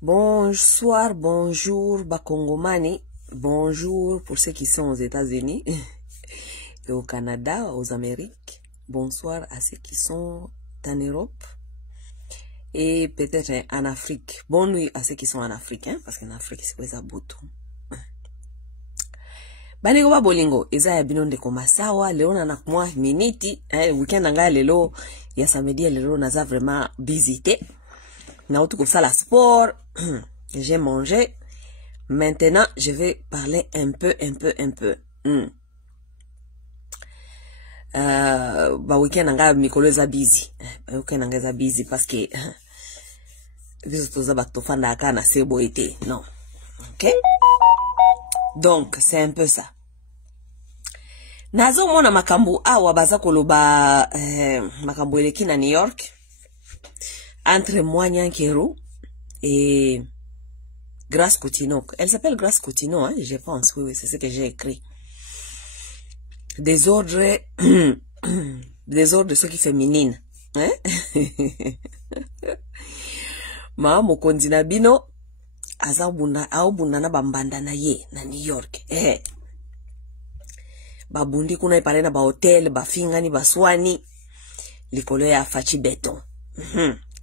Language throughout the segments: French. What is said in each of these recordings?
Bonsoir, bonjour, Bakongomani. Bonjour pour ceux qui sont aux États-Unis et au Canada, aux Amériques. Bonsoir à ceux qui sont en Europe et peut-être en Afrique. Bonne nuit à ceux qui sont en Afrique, hein, parce qu'en Afrique, c'est quoi ça, bouton. Baningo ba bolingo, eza ya binonde komasawa, leo na nakumwa miniti, weekend anga lelo, ya samedi lelo naza vraiment visité. Na outu la sport, j'ai mangé. Maintenant, je vais parler un peu. Ba weekend anga mikolo za busy. Weekend anga za busy parce que biso toza batofanda aka na sebo ete. Non. OK? Donc, c'est un peu ça. Nazo mona makambu awa baza koloba makambu eleki na New York entre moi Nyankeru et Grace Coutinho. Elle s'appelle Grace Coutinho, hein, je pense. Oui, c'est ce que j'ai écrit. Des ordres de ceux qui féminines. Hein? Ma mokonzi na bino azabunda na bambanda na ye na New York. Babundi kuna ipale na ba hotel, ba fingani, ba swani, likolo ya fachi béton.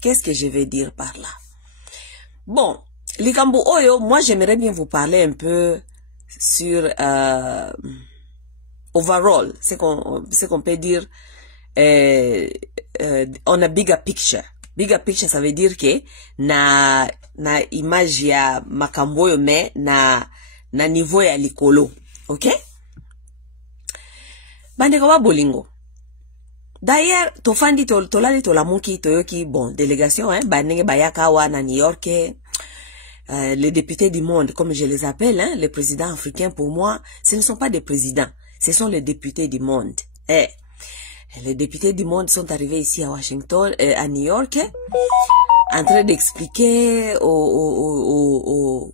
Qu'est-ce que je vais dire par là? Bon, likambo oyo, moi j'aimerais bien vous parler un peu sur overall, c'est qu'on peut dire on a bigger picture. Bigger picture, ça veut dire que na image ya makambo yo me na niveau ya likolo. OK? Bandeko ba bolingo. D'ailleurs, tofandi tolali tolamuki toyoki bon délégation hein banenge bayaka wa na New York les députés du monde comme je les appelle hein, les présidents africains pour moi, ce ne sont pas des présidents, ce sont les députés du monde. Les députés du monde sont arrivés ici à Washington à New York en train d'expliquer aux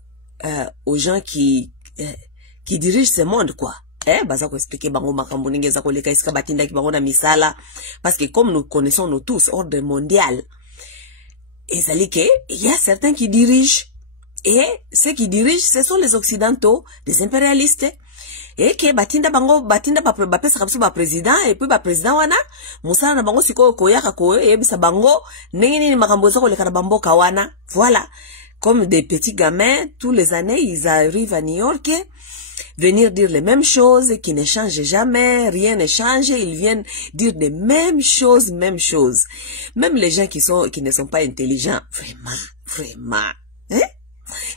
gens qui dirigent ce monde quoi. Baza ko expliquer bango makambo ningeza ko leka iska batinda ki bango na misala parce que comme nous connaissons nous tous ordre mondial et ça dit que il y a certains qui dirigent et ceux qui dirigent ce sont les occidentaux, des impérialistes et que batinda ba pesa kabisa ba président et puis ba président wana musala na bango siko koyaka ko ebisa bango nini makambo za ko leka na bamboka wana voilà comme des petits gamins tous les années ils arrivent à New York venir dire les mêmes choses qui ne changent jamais, rien ne change, ils viennent dire les mêmes choses. Même les gens qui ne sont pas intelligents, vraiment. Hein?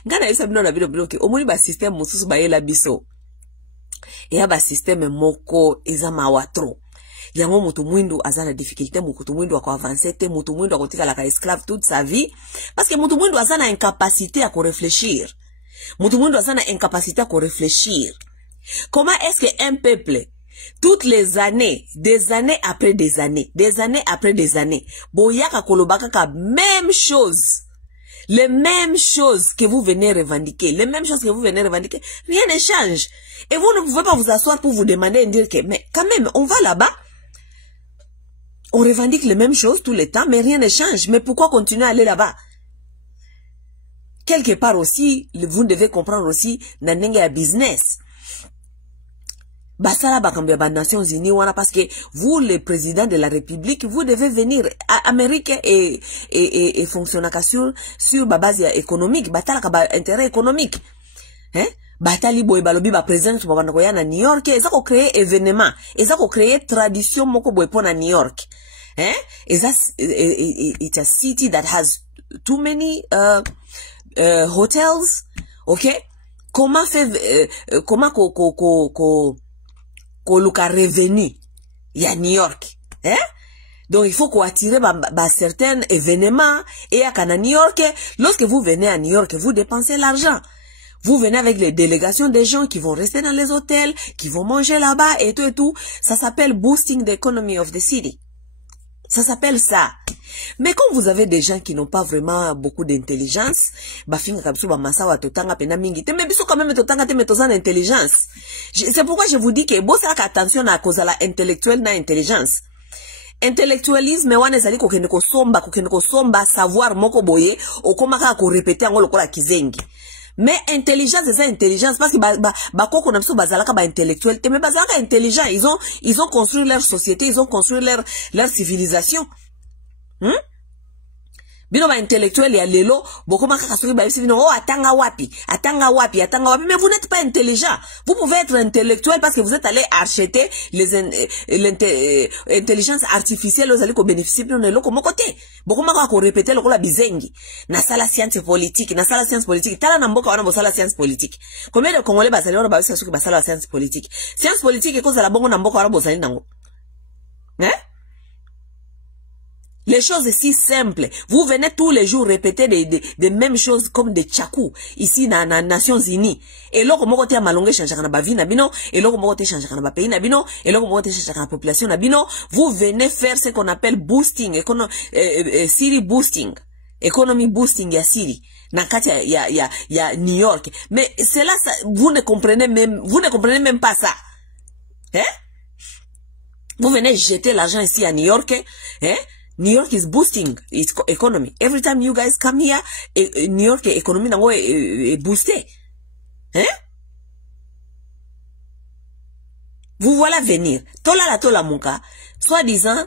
Ngana yesa bino na bilo bloqué. Omoni ba système mususu ba yela biso. Et ba système moko ezama watro. Yango mutu mwindu azana difficulté, mutu mwindu ako avancer te, mutu mwindu ako tika la ka esclave toute sa vie parce que mutu mwindu azana incapacité à réfléchir. Mutu mwindu azana incapacité à réfléchir. Comment est-ce qu'un peuple, toutes les années, des années après des années, boyaka kolobaka ka même chose, les mêmes choses que vous venez revendiquer, rien ne change. Et vous ne pouvez pas vous asseoir pour vous demander et dire que, mais quand même, on va là-bas, on revendique les mêmes choses tout le temps, mais rien ne change. Mais pourquoi continuer à aller là-bas? Quelque part aussi, vous devez comprendre aussi, nanenge ya business. Basala bakambia ba Nations Unies wana parce que vous, le président de la République, vous devez venir à Amérique et fonctionner sur ba base économique, batala ka ba intérêt économique. Hein? Batali boy balobi ba président ba bana koya na New York, eza ko créer événement, eza ko créer tradition moko boy pona New York. Hein? It's a city that has too many hotels, OK? Comment faire comment koluka revenu ya New York, hein? Donc il faut qu'on attire certains événements et à New York, lorsque vous venez à New York, vous dépensez l'argent. Vous venez avec les délégations des gens qui vont rester dans les hôtels, qui vont manger là-bas et tout. Ça s'appelle boosting the economy of the city. Ça s'appelle ça. Mais quand vous avez des gens qui n'ont pas vraiment beaucoup d'intelligence, c'est pourquoi je vous dis que attention à cause de l'intellectuel na intelligence. intellectualisme wana ezali kokende kosomba savoir moko boye okomaka ko répéter ngo lokola kizengi. Mais intelligence c'est intelligence parce que bakoko na biso bazalaka ba intellectuel mais bazalaka intelligent, ils ont construit leur société, ils ont construit leur civilisation. Bino ba intellectuel ya lelo bokoma kaka soki ba bino oh atanga wapi mais vous n'êtes pas intelligent. Vous pouvez être intellectuel parce que vous êtes allé acheter l'intelligence artificielle aux allez ko bénéficier bino lelo komo côté bokoma kaka ko répéter lokola bizengi na sala science politique tala na mboka wana bo sala science politique. Combien de Congolais bazali wana ba bisa soki ba sala science politique ekoza la bongo na mboka wana bozali nango les choses si simples. Vous venez tous les jours répéter des mêmes choses comme des tchakou ici na Nations Unies. Et là, comment côté malongé changer na bavi na bino, et là comment côté changer na pays na bino, et là comment côté changer na population na bino. Vous venez faire ce qu'on appelle boosting, Siri boosting, economy boosting ya Siri. Na kati ya New York. Mais cela, vous ne comprenez même pas ça. Vous venez jeter l'argent ici à New York, New York is boosting its economy. Every time you guys come here, New York economy nango est boosté. Vous voilà venir. Tola monka. Soi-disant,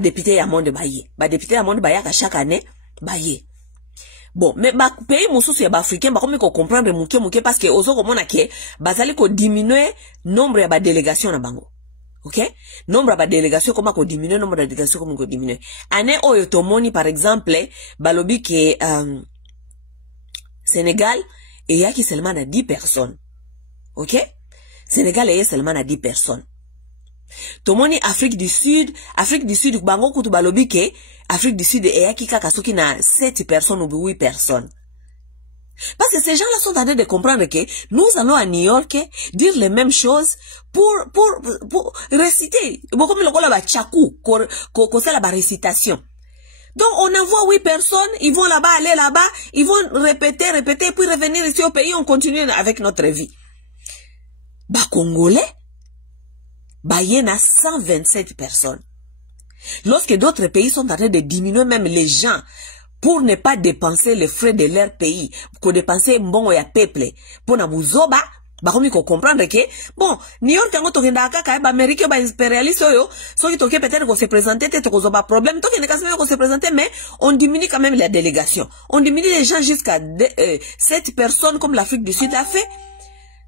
député à monde baye. Député à monde baye à chaque année, baye. Bon, mais pays mosusu ya africain comme ko comprendre muke parce que ozo komona ke bazali ko diminuer nombre ya délégation na bango. OK? Nombre de délégations comment qu'on diminue, nombre de délégations comment qu'on diminue. Année oyo tomoni par exemple, balobi ke Sénégal et y a qui seulement à 10 personnes. OK? Sénégal et seulement à 10 personnes. Tomoni Afrique du Sud bango kutu balobi ke Afrique du Sud et y a qui kakasoki na 7 personnes ou 8 personnes. Parce que ces gens-là sont en train de comprendre que nous allons à New York dire les mêmes choses pour réciter. Beaucoup de gens ont tchakou, la récitation. Donc on envoie 8 personnes, ils vont là-bas, aller là-bas, ils vont répéter, puis revenir ici au pays, on continue avec notre vie. Congolais, y en a 127 personnes. Lorsque d'autres pays sont en train de diminuer même les gens, pour ne pas dépenser les frais de leur pays, pour dépenser mbongo ya peuple, pour na buzoba, comme il faut comprendre que, bon, New York, quand on a Amérique, impérialiste, so qui peut-être qu'on se présenter, peut-être qu'on a problème, tant qu'il qu'on se présenter, mais on diminue quand même la délégation. On diminue les gens jusqu'à 7 personnes, comme l'Afrique du Sud a fait.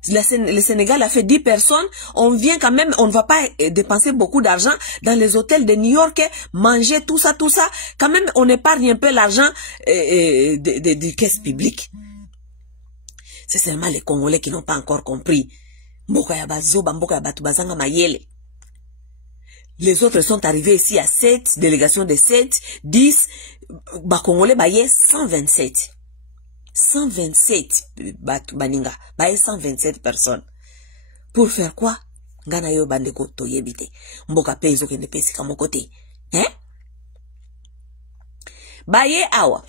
Le Sénégal a fait 10 personnes, on vient quand même, on ne va pas dépenser beaucoup d'argent dans les hôtels de New York, manger tout ça, quand même on épargne un peu l'argent du caisse publique. C'est seulement les Congolais qui n'ont pas encore compris. Les autres sont arrivés ici à 7, délégation de 7, 10, Congolais baye 127. 127 baninga, 127 personnes. Pour faire quoi? Ngana yo bandeko toyebite. Mboka pezo kende pesi kamo kote. Baye awa.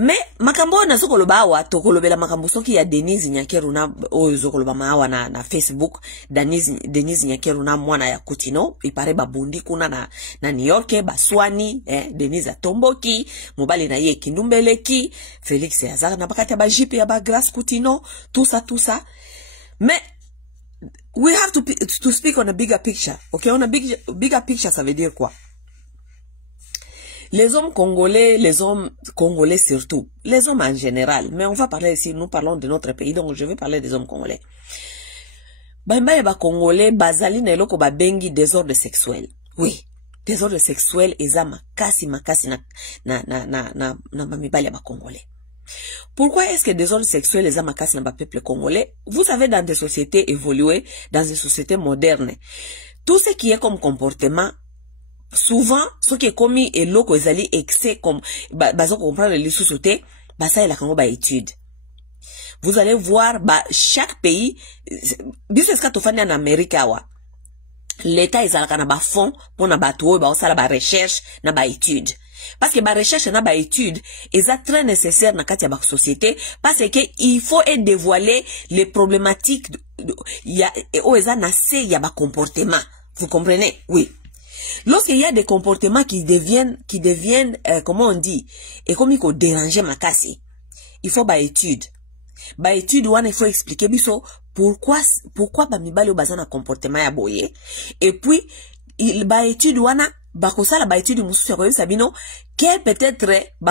Mais makambo na sokoloba awa tokolobela makambo soki ya Denise Nyakeru na ozokoloba maawa na Facebook. Denise Nyakeru na mwana ya Kutino ipare babundi kuna na New York baswani Denise atomboki mobali na ye kindumbeleki Felix Azar na bakati ba jipe ya ba Grace Kutino tout ça. Mais we have to speak on a bigger picture. OK, on a bigger picture, ça veut dire quoi? Les hommes congolais surtout, les hommes en général, mais on va parler ici, nous parlons de notre pays, donc je vais parler des hommes congolais. Congolais, bazali na eloko ba bengi désordre sexuel. Oui, désordre sexuel eza makasi na mibali ba congolais. Pourquoi est-ce que désordre sexuel eza makasi na ba peuple congolais? Vous savez, dans des sociétés évoluées, dans des sociétés modernes, tout ce qui est comme comportement, souvent, ce qui est commis et l'eau ezali excès comme, bazo comprendre les sous-sautés, ça est la kango étude. Vous allez voir, chaque pays, biseska tofani en Amérique, l'État ezalaka na ba fond, pour na ba tuo, osala ba recherche, na ba étude. Parce que ba recherche na ba étude, est très nécessaire na kati ya ba société, parce que il faut dévoiler les problématiques, ya, eza na se ya ba comportement. Vous comprenez? Oui. Lorsqu'il y a des comportements qui deviennent comment on dit, et comme il faut déranger ma casse, il faut étude. Étude, il faut expliquer pourquoi mibali bazana comportement ya boye. Et puis, étude, étude sabino, quel peut-être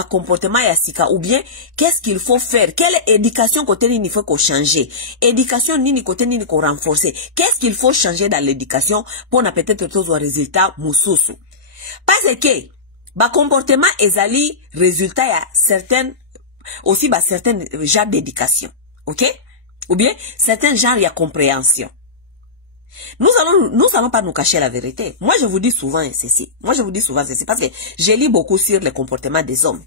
comportement ya sika, ou bien, qu'est-ce qu'il faut faire? Quelle éducation côté il faut qu'on change? Éducation nini côté nini qu'on renforcer? Qu'est-ce qu'il faut changer dans l'éducation pour na peut-être tous les résultats mususu? Parce que, comportement ezali résultat ya certains genres d'éducation. Ok? Ou bien, certains genres de compréhension. Nous allons pas nous cacher la vérité. Moi, je vous dis souvent ceci. Parce que je lis beaucoup sur les comportements des hommes.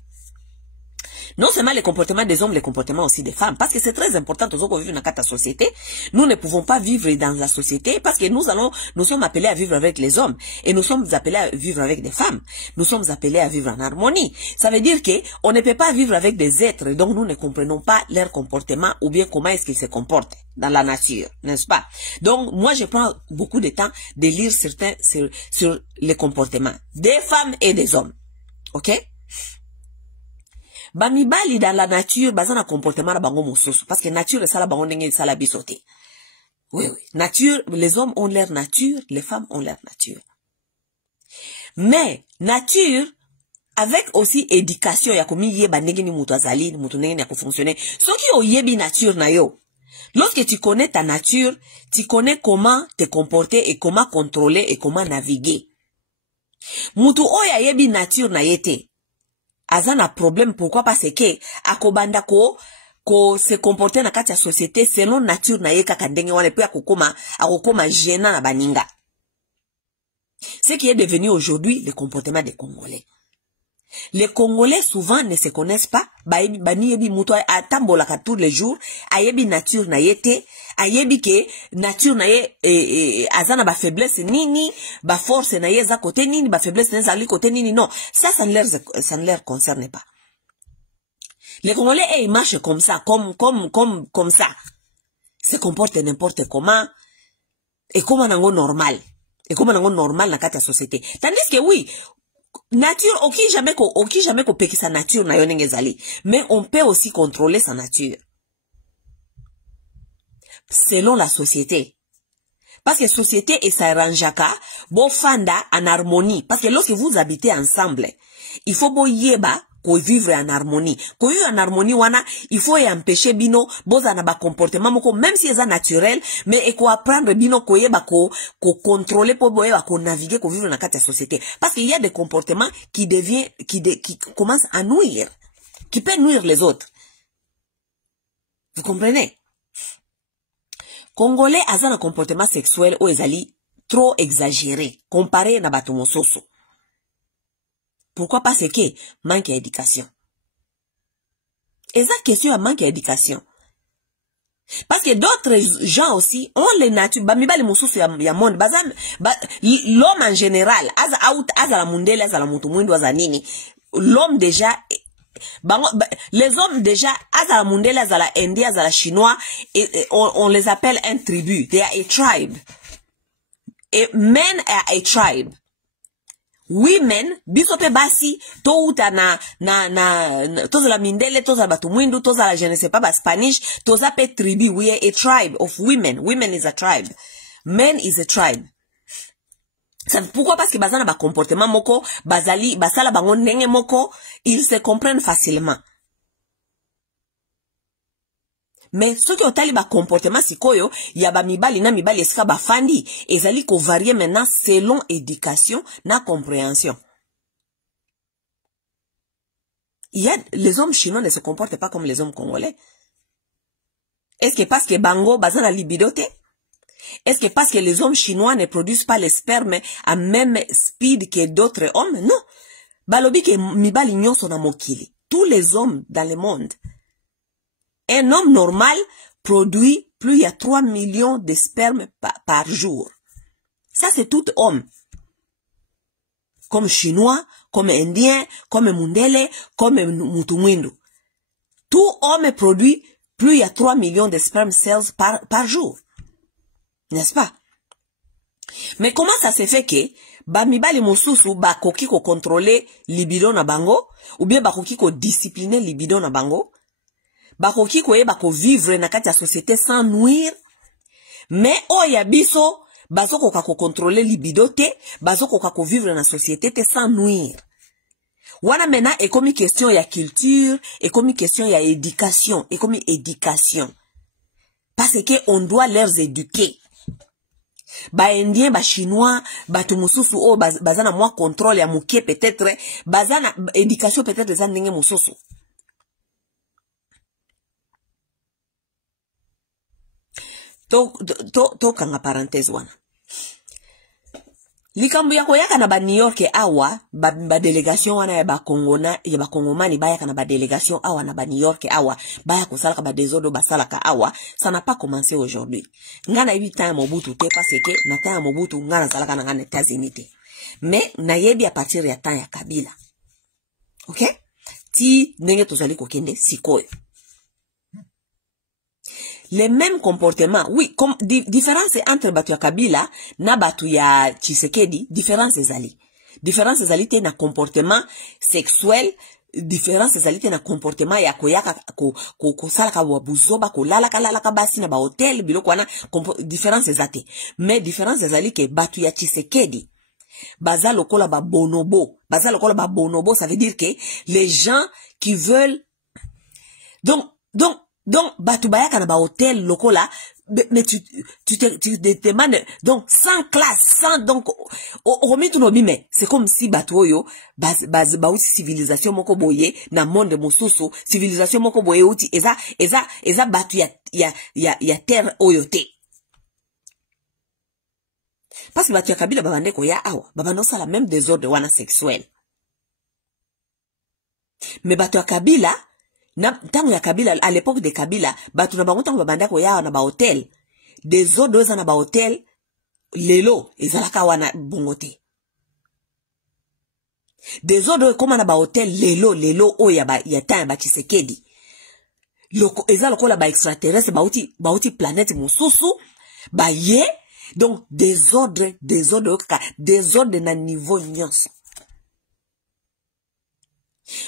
Non seulement les comportements des hommes, les comportements aussi des femmes. Parce que c'est très important, tous qu'on vit dans la société. Nous ne pouvons pas vivre dans la société parce que nous sommes appelés à vivre avec les hommes. Et nous sommes appelés à vivre avec des femmes. Nous sommes appelés à vivre en harmonie. Ça veut dire que on ne peut pas vivre avec des êtres dont nous ne comprenons pas leur comportement ou bien comment est-ce qu'ils se comportent dans la nature, n'est-ce pas? Donc, moi, je prends beaucoup de temps de lire certains sur les comportements des femmes et des hommes. Ok? Mibali dans la nature, bazana comportement na bango mosusu. Parce que nature, ça la bango ndenge ça la bisoté. Oui. Nature, les hommes ont leur nature, les femmes ont leur nature. Mais, nature, avec aussi éducation, ya komi yeba ndenge ni mutu azali, mutu ndenge ni ya fonctionner. Soki o yebi nature na yo. Lorsque tu connais ta nature, tu connais comment te comporter et comment contrôler et comment naviguer. Mutu oya yebi nature na yete. Azana problème, pourquoi? Parce que akobanda ko se comporter na kati ya société selon nature na ye kaka ndenge wana pe akokoma gênant na baninga. Ce qui est devenu aujourd'hui le comportement des Congolais. Les Congolais souvent ne se connaissent pas, bani yebi muto atambolaka tous les jours, ayebi nature na yete, ayebi ke nature na ye azana ba faiblesse nini, ba force na ye za côté nini, ba faiblesse na za côté nini, non, ça ne leur concerne pas. Les Congolais ils marchent comme ça, comme ça. Se comportent n'importe comment et comme nango normal. Et comme nango normal na kati ya société. Tandis que oui, nature, ok jamais ko peki sa nature na yonenge zali. Mais on peut aussi contrôler sa nature. Selon la société. Parce que société et sa ranjaka, bo fanda en harmonie. Parce que lorsque vous habitez ensemble, il faut bo yeba ko vivre en harmonie. Ko vivre en harmonie wana, il faut empêcher bino, boza na ba comportement moko, même si c'est naturel, mais il faut apprendre bino ko yeba ko contrôler pour boyeba ko naviguer, ko vivre dans la société. Parce qu'il y a des comportements qui commencent à nuire, qui peuvent nuire les autres. Vous comprenez? Congolais a un comportement sexuel ou ezali trop exagéré, comparé na bato mososo. Pourquoi? Parce que manque d'éducation. Et ça question à manque d'éducation. Parce que d'autres gens aussi ont les natures, bamibali mosusu ya monde, l'homme en général, azala mundele, azala mutumundu, azala nini, l'homme déjà, les hommes déjà, azala mundele, azala indien, azala chinois, on les appelle un tribu, they are a tribe. Et men are a tribe. Women, bisope basi, to uta toza la mindele, toza batumwindu, toza la je ne sais pas, Spanish, toza pe tribu, we are a tribe of women. Women is a tribe. Men is a tribe. Pourquoi? Parce que bazana ba comportement moko, basala bango ndenge moko, ils se comprennent facilement. Mais ce qui otali ba comportement sikoyo, ya ba mibali na mibali esika ba fandi, ezali ko varier maintenant selon éducation na compréhension. Les hommes chinois ne se comportent pas comme les hommes congolais. Est-ce que parce que bango bazana libidote? Est-ce que parce que les hommes chinois ne produisent pas les spermes à même speed que d'autres hommes? Non. Balobi ke mibali nyonso na mokili. Tous les hommes dans le monde. Un homme normal produit plus il y a 3 millions de spermes par jour. Ça, c'est tout homme. Comme chinois, comme indien, comme mundele, comme mutumwindu. Tout homme produit plus il y a 3 millions de sperm cells par jour. N'est-ce pas? Mais comment ça se fait que ba mibali mosusu ba koki ko contrôler libido na bango ou bien ba koki ko discipliner libido na bango, ba koki ko yeba ko vivre na kati ya société sans nuire, mais oya biso bazo koka ko contrôler libido te, bazo koka ko vivre na société te sans nuire. Wana mena est comme question ya culture, est comme question ya éducation, est comme éducation. Parce que on doit leur éduquer. Ba indien, ba chinois, ba tumususu o bazana moi contrôle ya muke peut-être, bazana éducation peut-être za ndenge mususu. To kanga parenthèse wana. Likambu ya koyaka na ba New York awa, ba délégation wana ya ba Kongomani bayaka na ba délégation awa na ba New York awa, baya kosalaka ba désordre basalaka awa, ça n'a pas commencé aujourd'hui. Ngana 8 ans Mobutu te parce que na temps Mobutu ngana salaka na ngana États-Unis te. Mais na yebi à partir ya temps ya Kabila. OK? Ti ndenge tozali kokende sikoyo. Les mêmes comportements, oui, comme différence entre batu ya Kabila na batu ya Tshisekedi, différence ezali. Différence ezali te na comportement sexuel, différence ezali te na comportement ya koyaka ko salaka wa buzoba ko lalaka basi na ba hotel biloko wana, différence ezate. Mais différence ezali ke batu ya Tshisekedi baza lokola ba bonobo, ça veut dire que les gens qui veulent donc batu bayaka na ba hôtel lokola, mais tu te demandes, donc sans classe, sans donc c'est comme si batu oyo ba civilisation moko boye na monde mosusu, civilisation moko boye uti eza batu ya terre oyo te. Parce que batu ya Kabila babande ko ya awa babando sala même désordre wana sexuel. Mais batu ya Kabila na tango ya Kabila, à l'époque de Kabila, batu na bango tango babanda ko ya na ba hotel, des autres na ba hotel lelo ezalaka wana bongote. Des autres comme na ba hotel lelo o ya temps ba Tshisekedi. Loko ezalako la ba extraterrestre bauti planète mususu ba ye, donc des ordres na niveau nyonso.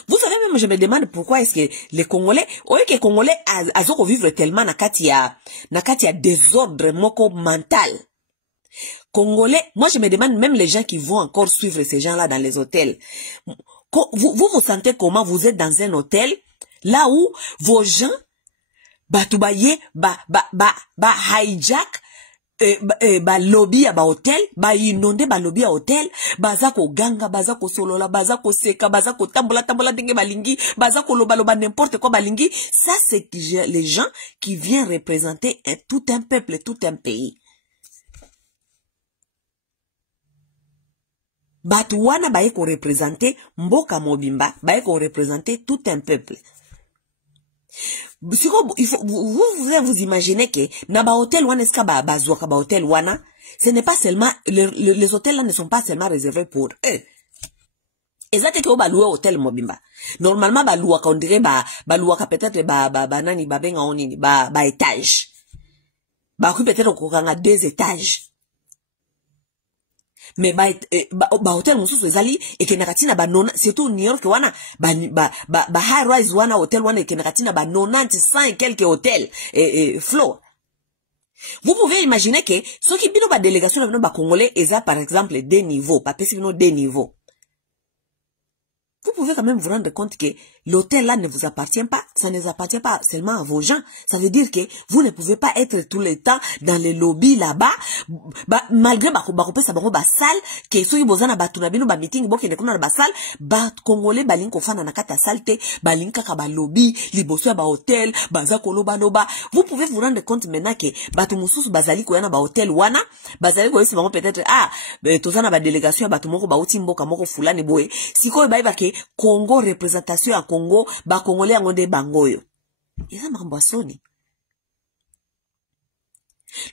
Vous savez même, je me demande pourquoi est-ce que les Congolais, les Congolais azoko vivre tellement na kati ya désordre moko mental. Congolais, moi je me demande même les gens qui vont encore suivre ces gens-là dans les hôtels. Vous sentez comment vous êtes dans un hôtel là où vos gens batoubaye hijack ba lobby ya ba hotel, ba inonde ba lobby ya hotel, baza ko ganga, baza ko solola, baza ko seka, baza ko tambola denge balingi, baza ko loba n'importe quoi balingi. Ça c'est les gens qui viennent représenter tout un peuple, tout un pays. Batu wana baye ko représenter mboka mobimba, baye ko représenter tout un peuple. Vous imaginez que na ba hôtel wana eska bazwaka ba hôtel wana, ce n'est pas seulement les hôtels là ne sont pas seulement réservés pour eux. Ezate ke ba louer hôtel mobimba. Normalement ba louaka on dirait ba louaka peut-être ba nani ba benga onini ba étage. Ba ku peut-être ko kanga 2 étages. Mais ba hotel mususu ezali ekenakatina ba nona, surtout New York wana ba high rise wana hotel wana ekenakatina ba 90 100 et quelques hôtels floor. Vous pouvez imaginer que ceux qui bino ba délégation na ba congolais eza par exemple des niveaux, pas spécifiquement des niveaux. Vous pouvez quand même vous rendre compte que l'hôtel là ne vous appartient pas, ça ne vous appartient pas seulement à vos gens. Ça veut dire que vous ne pouvez pas être tout le temps dans les lobbies là-bas, malgré ba salle, que soki bozana ba tunabino ba meeting boke ne kuna ba salle, ba congolais balinko fana na kata salte, balinka ka ba lobby, liboso ya ba hôtel, baza koloba noba. Vous pouvez vous rendre compte maintenant que batu mususu bazali ko yana ba hôtel wana, bazali ko yesi bango peut-être tozana ba délégation ya batu moko ba uti mboka moko fulani boye. Siko ba ke Congo représentation à Congo, ba Congolais en de bangoyo. Et ça m'a soni.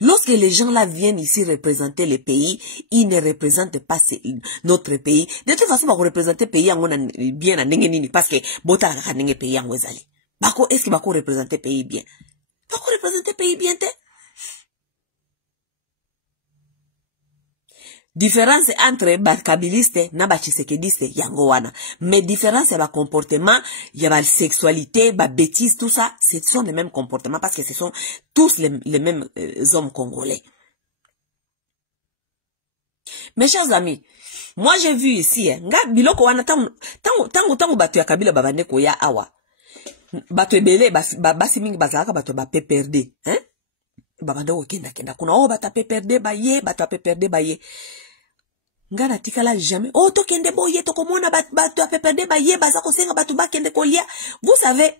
Lorsque les gens là viennent ici représenter le pays, ils ne représentent pas notre pays. De toute façon, on va représenter le pays bien à Nengenini parce que bota ka nenge pays en wezali. Bako est-ce que bako représenter le pays bien? Bako représenter le pays bien te? Différence entre ba kabiliste na ba tshisekediste yango wana. Mais différence ba comportement, il y a ba sexualité, ba bêtise, tout ça, ce sont les mêmes comportements parce que ce sont tous les mêmes hommes congolais. Mes chers amis, moi j'ai vu ici, nga biloko wana tango batu ya kabila babande ko ya awa. Batu ebele basi mingi bazalaka batu ba PPRD, hein? Babande ko kenda kuna batu PPRD ba ye, batu PPRD ba ye. Nga na tikala jamais. Oh to kende boye to komona batu PPRD ba ye baza ko senga batu ba kende ko lia. Vous savez,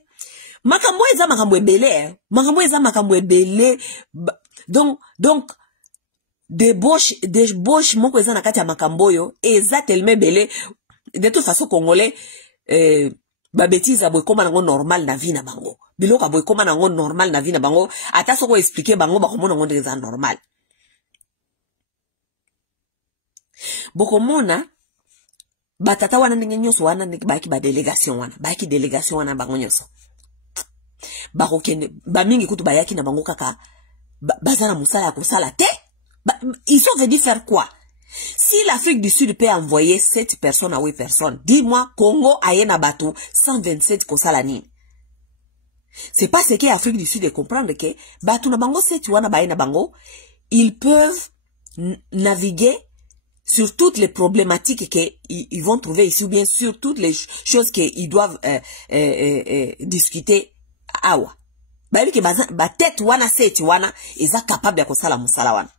makambo eza makambo ebele, makambo eza makambo ebele. Donc débauche moko eza na kati ya makambo yo eza tellement belé de toute façon congolais ba bêtise aboy koma nango normal na vie na bango biloko aboy koma nango normal na vie na bango ata soko expliquer bango ba komona ngo ndeza normal bokomona batata wana ndenge nyoso wana baki ba délégation wana bango nyoso bakokende ba mingi kutu bayaki na bango kaka bazana musala ya kosala te. Ils sont venus faire quoi? Si l'Afrique du Sud peut envoyer 7 personnes à 8 personnes, dis-moi, Congo ayena bateau 127 kosalani. C'est pas ce que l'Afrique du Sud est comprendre que bateau na bango 7 wana bayena bango, ils peuvent naviguer sur toutes les problématiques qu'ils vont trouver ici ou bien sur toutes les choses qu'ils doivent discuter awa. Bayebi ke ba tête wana 7 wana eza capable ya kosala musala wana.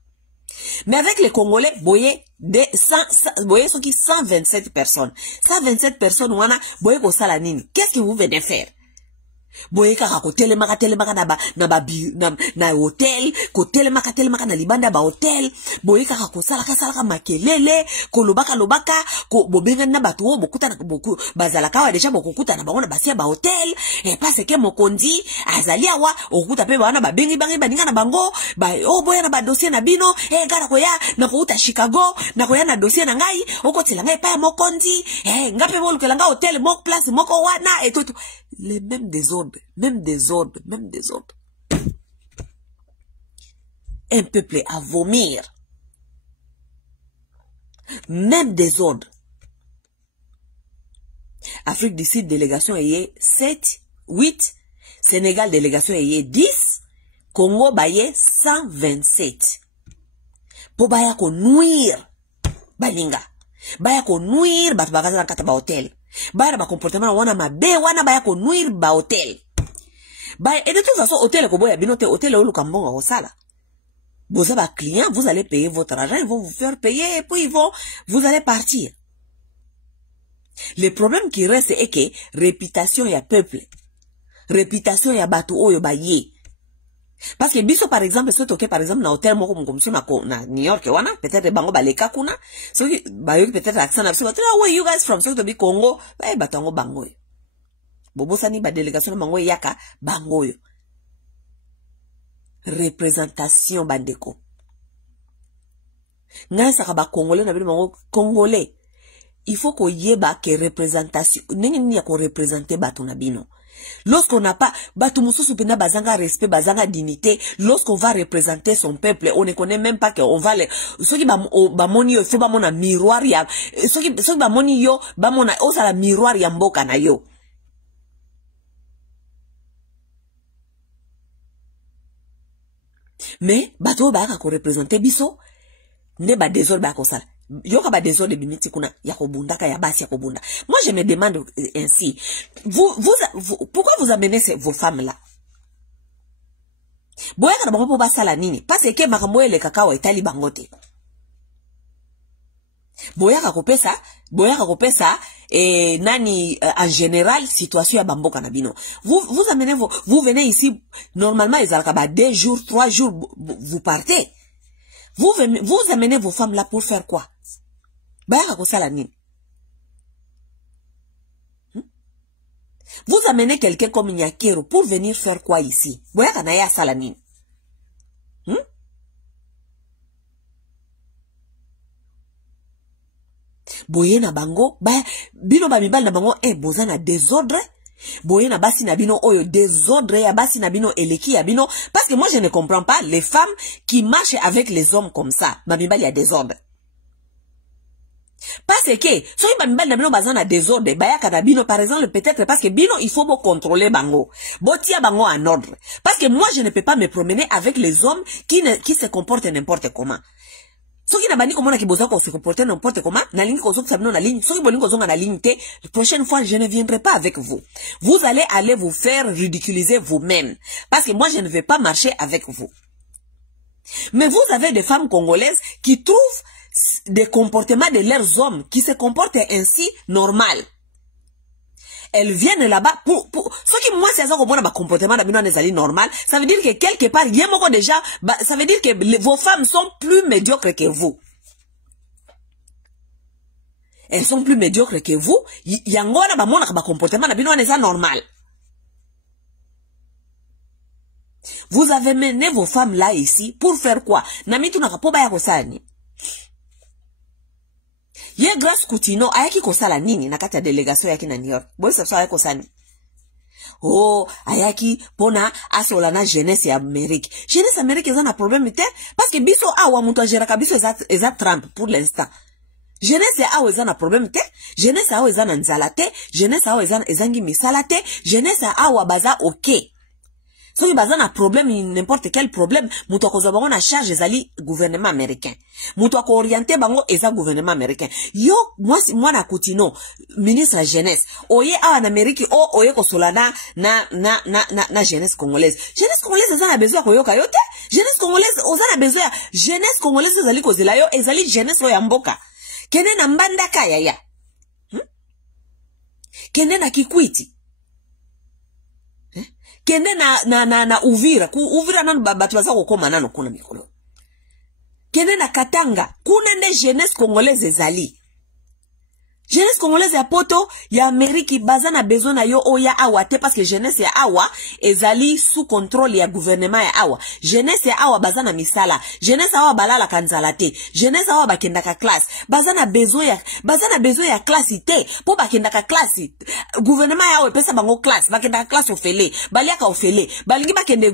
Mais avec les Congolais, boye de 127 personnes. 127 personnes, wana, boye ko sala nini. Qu'est-ce que vous venez faire? Boye kaka ko telemaka na hotel, ko telemaka na libanda ba hotel, boye kaka ko sala makelele, ko lobaka ko bobenga na batu o bokuta na boku bazalaka wa deja bokuta na bango na basia ba hotel, et parce que mokonzi azali awa okuta pe bana ba bengi baninga na bango, ba o boya na ba dossier na bino, gara ko ya na ko uta Chicago, na ko ya na dossier na ngai, okotela ngai pa ya mokonzi, ngape bolukela nga hotel moko place moko wana et tout. Les mêmes désordres. Un peuple à vomir. Même désordre. Afrique du Sud, délégation ayé 7, 8. Sénégal, délégation ayé 10. Congo, baye 127. Pour baya ko nuire. Balinga. Baya ko nuire, bat bagaza na kata ba hotel. Baya ba comportement wana mabe wana baya ko nuire ba hotel. Baya, et de toute façon, hôtel ko boya binote hôtel ou lukambonga osala. Vous avez un client, vous allez payer votre argent, ils vont vous faire payer et puis vous allez partir. Le problème qui reste est que réputation ya peuple. Réputation ya batu oyo baye. Parce que biso par exemple, si tu par exemple na hôtel moko mkomsi na New York wana, peut-être bango baleka kuna, so bayo peut-être accent na biso, where you guys from? So to be Congo, batango bango yo. Bobosani ba délégation bango yaka bango yo. Représentation bandeko. Nga saka ba Congolais na bino bango Congolais. Il faut qu'on yeba que représentation, nini ya ko représenter batu na bino. Lorsqu'on n'a pas, batu mususu pena bazanga respect, bazanga dignité, lorsqu'on va représenter son peuple, on ne connaît même pas qu'on va les, ceux qui ba moni yo, faut ba mona miroir ya, ceux qui ba moni yo, ba mona, osa la miroir ya mboka na yo. Mais, batu ba ko représenter biso, ne ba désordre ba ko sala. Yoka ba désordre bimiti kuna ya kobundaka ya basi ya kobunda. Moi je me demande ainsi, pourquoi vous amenez vos femmes là? Boyaka na bango ba sala nini? Parce que makambo ele kakao etali bangote. Boyaka kopesa nani en général situation ya bamboka na bino. Vous amenez vous venez ici normalement ezalaka ba 2 jours, 3 jours vous partez. Vous amenez vos femmes là pour faire quoi? Vous amenez quelqu'un comme Nyakero pour venir faire quoi ici? Boye na bango, bino ba mibal na bango, boza na désordre. Boye na basi na bino oyo désordre ya basi na bino eleki ya bino. Parce que moi je ne comprends pas les femmes qui marchent avec les hommes comme ça. Ma mibal ya désordre. Parce que, so y bambal na bino bazan na désordre, bayaka na bino, par exemple, peut-être parce que bino, il faut contrôler bango. Botia bango en ordre. Parce que moi, je ne peux pas me promener avec les hommes qui se comportent n'importe comment. So qui n'a bani comment qui bosa se comporter n'importe comment, na ligne ko sabino na ligne, so qui bolingo zonga na ligne te, la prochaine fois, je ne viendrai pas avec vous. Vous allez aller vous faire ridiculiser vous-même. Parce que moi, je ne vais pas marcher avec vous. Mais vous avez des femmes congolaises qui trouvent des comportements de leurs hommes qui se comportent ainsi normal. Elles viennent là-bas pour ce qui moi c'est ça qu'on a comportement d'abino normal, ça veut dire que quelque part il y a déjà ça veut dire que vos femmes sont plus médiocres que vous. Elles sont plus médiocres que vous, yangona ba mona ba comportement d'abino normal. Vous avez mené vos femmes là ici pour faire quoi? Nami tu nakapo ba ya kosani. Ye Grace Kutino ayaki kosala nini na kati ya délégation yaki na New York. Boy ça ayaki kosani. Oh, ayaki pona asola na jeunesse ya Amérique. Jeunesse Amérique eza na problème te parce que biso awa muto ajera biso eza Trump pour l'instant. Jeunesse awa eza na problème te, jeunesse awa eza na nzala te, jeunesse awa eza ezangi misala te, jeunesse awa baza OK. So il bazan a problème, n'importe quel problème, muto kozo bango na charge ezali gouvernement américain. Muto ko orienté bango eza gouvernement américain. Yo, moi na Kutino, ministre de la jeunesse, oye en Amérique, oye ko solana na jeunesse congolaise. Jeunesse congolaise eza na besoin ko yoka yote. Jeunesse congolaise oza na besoin, jeunesse congolaise ezali ko zela yo, ezali jeunesse ya mboka. Kene na mbanda kaya ya. Kene na Kikwiti. Kende na Uvira, Uvira nanu batu baza kokoma nano kuna mikolo. Kende na Katanga, kuna nde jeunesse congolaise ezali. Jeunesse congolaise ya poto ya Amérique baza na besoin na yo oya awa te parce que jeunesse ya awa ezali sous contrôle ya gouvernement ya awa. Jeunesse ya awa baza na misala, jeunesse awa balala kanzala te, jeunesse awa bakenda ka classe, baza na besoin ya classe te, po bakenda ka classe. Gouvernement ya awa pesa bango classe, bakenda ka classe ofele, baliaka ofele, balingi bakende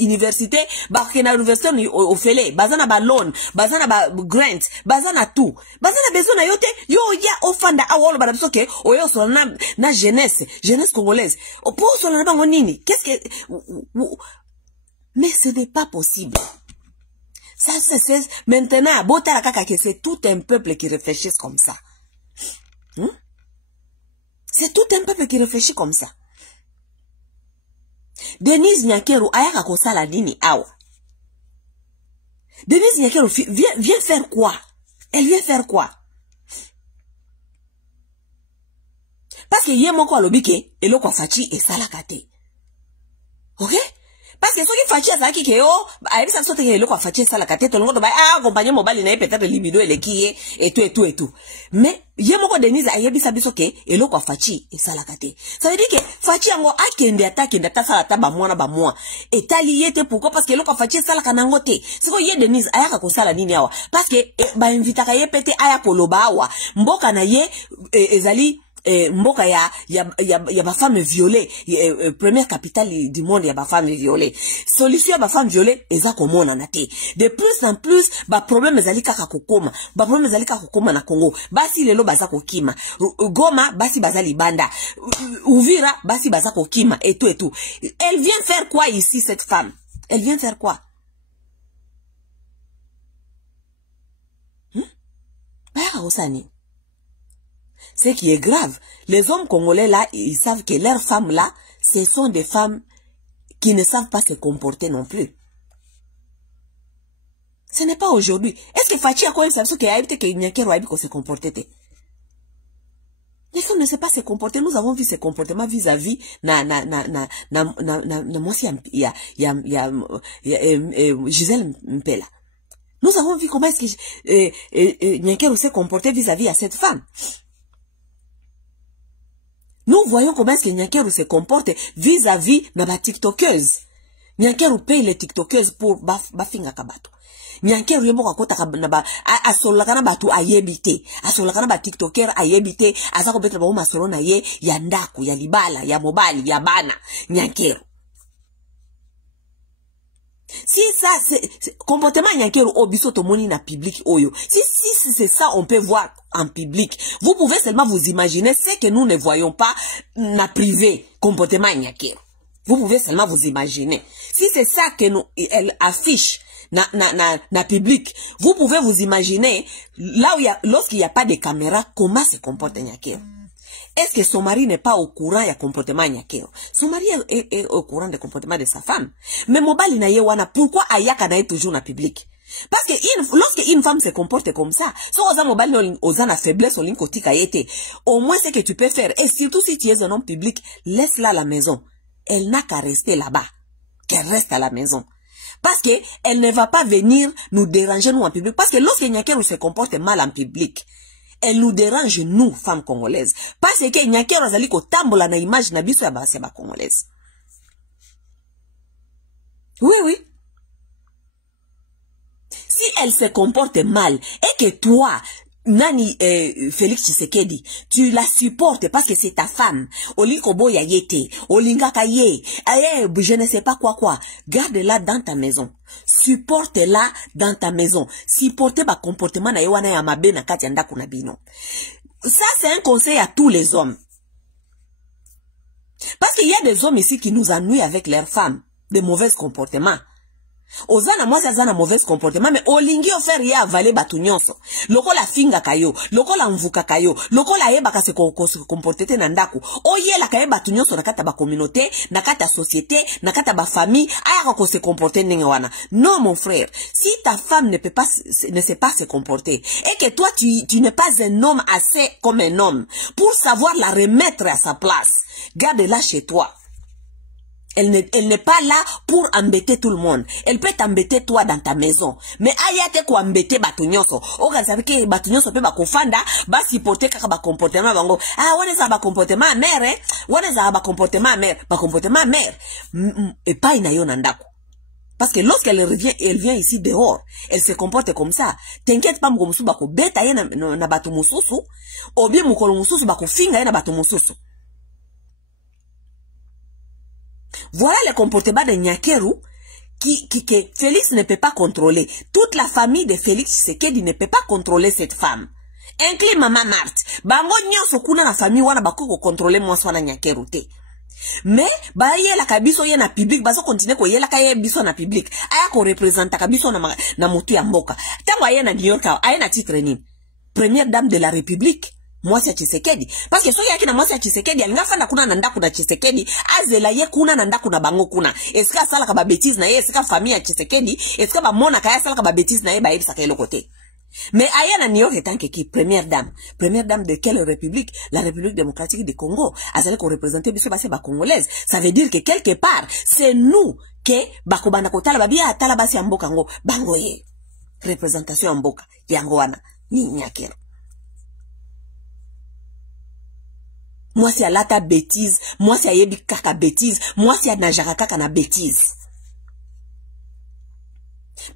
université, bakenda université ofele, baza na ba loan, baza na ba grant, baza na tout. Baza na besoin na yo te, yo ya ofanda awolo badabiso ke oyo solana na jeunesse congolaise. Opo solana bango nini? Qu'est-ce que mais ce n'est pas possible. Ça c'est maintenant bota kaka que c'est tout un peuple qui réfléchit comme ça. C'est tout un peuple qui réfléchit comme ça. Denise Nyakeru ayaka kosala nini awa? Denise Nyakeru vient faire quoi? Elle vient faire quoi? Parce que yé moko alobike eloko fachi et salakate. OK? Parce que ce qui fachi azaki ke yo, ayebisa biso te eloko fachi salakate to longo to ba accompagner mobile na peut-être libido elekie et tout. Mais yé moko Denise ayebisa biso ke eloko fachi et salakate. Ça veut dire que fachi yango akende ata salata ba mwa. Et tali yete pourquoi? Parce que eloko fachi salaka nango te. Siko yé Denise ayaka ko sala nini awa? Parce que ba invita ka ye pete aya koloba awa. Mboka na ye ezali mboka ya ba femme violée, première capitale du monde ya ba femme violée. Solution ya ba femme violée eza komona na te. De plus en plus ba problème ezali kaka kokoma. Ba problème ezali kaka kokoma na Congo. Basi lelo baza kokima. Goma basi baza libanda. Uvira basi baza kokima et tout. Elle vient faire quoi ici cette femme? Elle vient faire quoi? Bah osani. Ce qui est grave, les hommes congolais là, ils savent que leurs femmes là, ce sont des femmes qui ne savent pas se comporter non plus. Ce n'est pas aujourd'hui. Est-ce que Fachi a quoi il savait que Nyakeru a dit qu'on se comportait? Les femmes ne savent pas se comporter. Nous avons vu ces comportements vis-à-vis Gisèle Mpela. Nous avons vu comment est-ce que Nyakeru s'est comporté vis-à-vis à cette femme. Nous voyons comment est-ce que Nyakeru se comporte vis-à-vis de la tiktokeuse. Nyakeru paye les tiktokeuses pour bafinga kabato. Nyakeru yemo kakota kabana asolaka na batu ayebite. Asolaka na ba tiktoker ayebite. Azako betra ba masolo na ye ya ndaku, ya libala, ya mobali, ya bana. Nyakeru. Si ça, c'est comportement nyankero obiso tomoni na public oyo. Si c'est ça, on peut voir en public. Vous pouvez seulement vous imaginer ce que nous ne voyons pas na privé, comportement nyankero. Vous pouvez seulement vous imaginer. Si c'est ça que nous, elle affiche na public, vous pouvez vous imaginer, là où lorsqu'il n'y a pas de caméra, comment se comporte nyankero. Est-ce que son mari n'est pas au courant du comportement nyakero? Son mari est au courant du comportement de sa femme. Mais mobali na yewana, pourquoi ayaka na toujours na public? Parce que lorsque une femme se comporte comme ça, si oza mobali oza na faiblesse au linkotika yete, au moins ce que tu peux faire, et surtout si tu es un homme public, laisse-la à la maison. Elle n'a qu'à rester là-bas. Qu'elle reste à la maison. Parce que elle ne va pas venir nous déranger nous en public. Parce que lorsque nyakero se comporte mal en public, elle nous dérange, nous, femmes congolaises. Parce que nyakero azali ko tambola na image na biso ya basi ba congolaise. Oui, oui. Si elle se comporte mal, et que toi, Nani Félix Tshisekedi, tu la supportes parce que c'est ta femme. Olinkobo ya yete, olingaka ye, je ne sais pas quoi. Garde-la dans ta maison. Supporte-la dans ta maison. Supporte ba comportement na yewana ya mabe na kati anda kuna bino. Ça, c'est un conseil à tous les hommes. Parce qu'il y a des hommes ici qui nous ennuient avec leurs femmes. De mauvais comportements. Ozana moi ça na mauvais comportement mais olingi ofaire ya avale batu nyonso loko la finga kayo loko la mvuka kayo loko la yeba ka se comporter na ndako oyela kaye batu nyonso na kata ba communauté na kata société na kata ba famille aya ko se comporter ndenge wana. Non mon frère, si ta femme ne sait pas se comporter et que toi tu n'es pas un homme assez comme un homme pour savoir la remettre à sa place, garde-la chez toi. Elle n'est pas là pour embêter tout le monde. Elle peut t'embêter toi dans ta maison. Mais ayate ko embêter batu nyonso. Oga sabi ke batu nyonso pe ba kofanda ba supporter kaka ba comportement bango. Ah wana za ba comportement mère, wana za ba comportement mère. Et pas inayo ndako. Parce que lorsqu'elle revient, elle vient ici dehors, elle se comporte comme ça. T'inquiète pas mko musu ba ko beta ye na batu mususu, ou bien mukolo mususu ba ko finga ye na batu mususu. Voilà le comportement de Nyakeru que Félix ne peut pas contrôler. Toute la famille de Félix Tshisekedi ne peut pas contrôler cette femme. Inclus Maman Marthe. Bango nyonso kuna na famille wana bako contrôler moi swana Nyakeru te. Mais ba yela kabiso ye na public baso continue ko yela kaye biso na public. Aya ko représenter kabiso na mutu ya mboka. Tango aye na New York aye na titre ni première dame de la République. Mwasi ya Tshisekedi. Parce que so yaki na mwasi ya Tshisekedi alinga fanda kuna na ndaku na Tshisekedi azela ye kuna na ndaku na bango kuna. Eska sala ka ba bêtise na ye, eska famille ya Tshisekedi, eska ba mona kaya sala ka ba bêtise na ye ba yebisa ka côté. Mais aya na New York etant que qui première dame de quelle république? La République démocratique du Congo. Azale ko représenter biso basi ba congolaise. Ça veut dire que quelque part c'est nous que bakobana kotala babia atala basi ya mboka ngo bango ye. Représentation ya mboka yango wana ni Nyakero. Moi c'est à lata bêtise, moi c'est à yebi kaka bêtise, moi c'est à najara kaka na bêtise.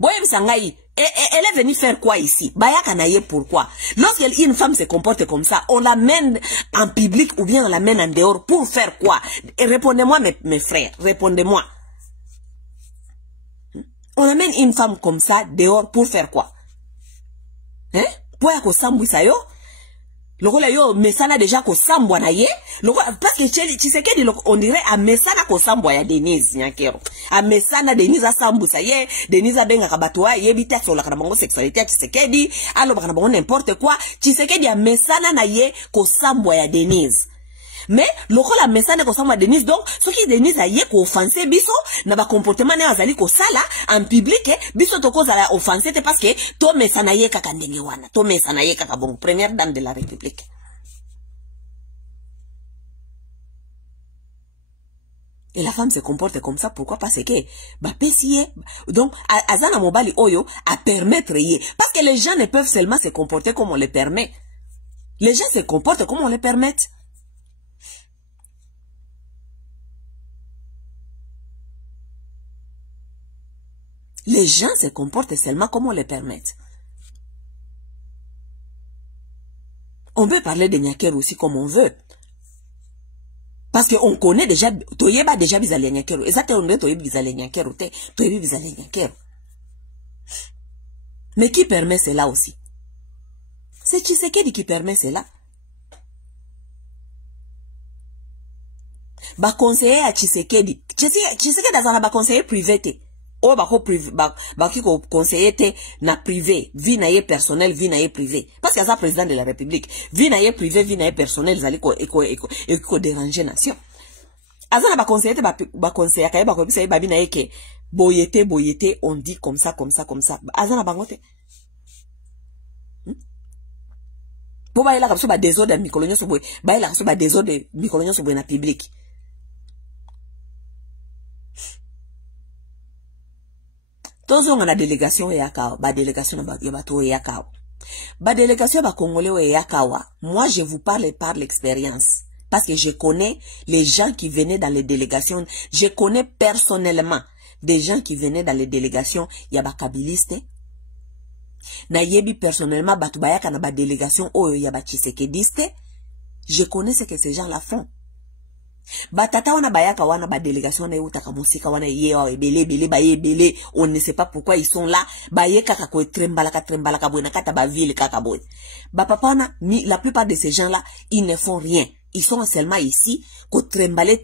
Boye bisangai, elle est venue faire quoi ici? Bayaka na ye pourquoi? Lorsqu'une femme se comporte comme ça, on l'amène en public ou bien on l'amène en dehors pour faire quoi? Et répondez-moi mes frères, répondez-moi. On amène une femme comme ça dehors pour faire quoi? Hein? Pour yako sambu sa yo? Lokola yo mesana déjà ko sambwa na ye parce que Tshisekedi on dirait a mesana ko sambwa ya Denise Nyakero a mesana Denise a sambu sa ye Denise benga ka bato ye bita so la kana bango sexualité ya Tshisekedi alo bana bango n'importe quoi Tshisekedi a mesana na ye ko sambwa ya Denise. Mais lokola mesana ko sambwa Denise donc ce qui Denise a ye ko offenser biso na ba comportement na azali ko sala en public biso to ko zala offenser te parce que to mesana ye kaka ndenge wana to mesana ye kaka bon première dame de la République. Et la femme se comporte comme ça pourquoi? Parce que ba pesiye donc azana mobali oyo à permettre ye parce que les gens ne peuvent seulement se comporter comme on les permet. Les gens se comportent comme on les permet. Les gens se comportent seulement comme on les permet. On peut parler de Nyakero aussi comme on veut. Parce que on connaît déjà, toyeba déjà bizali nyakero. Exactement, on toyeba bizali nyakero, toyeba bizali nyakero. Mais qui permet cela aussi? C'est Tshisekedi qui permet cela. Ba conseiller à Tshisekedi. Tshisekedi a ba conseiller privé te. O ba ko privé, ba ki ko conseiller te na privé, vie na ye personnel, vie na ye privé. Parce que ça président de la République, vie na ye privé, vie na ye personnel, zali ko déranger nation. Azana ba conseiller te ba conseiller ka ye ba ko bisa ye ba bi na ye ke boyete, on dit comme ça. Azana bangote. Pour ba ila kapso ba désordre mikolonya so boy, ba ila kapso ba désordre mikolonya so boy na public. Tozo on a délégation ya kao, ba délégation ba yobato ya kao. Ba délégation ba congolais ya kawa. Moi je vous parle par l'expérience parce que je connais les gens qui venaient dans les délégations, je connais personnellement des gens qui venaient dans les délégations ya ba kabiliste. Na yebi personnellement batu bayaka na ba délégation oyo ya ba tshisekediste. Je connais ce que ces gens-là font. Batata wana bayaka wana ba délégation na utaka musika wana yewa ebele ba yebele, on ne sait pas pourquoi ils sont là, ba ye kaka ko trembala ka boy na kata ba ville kaka boy. Ba papa na la plupart de ces gens-là, ils ne font rien. Ils sont seulement ici ko trembaler.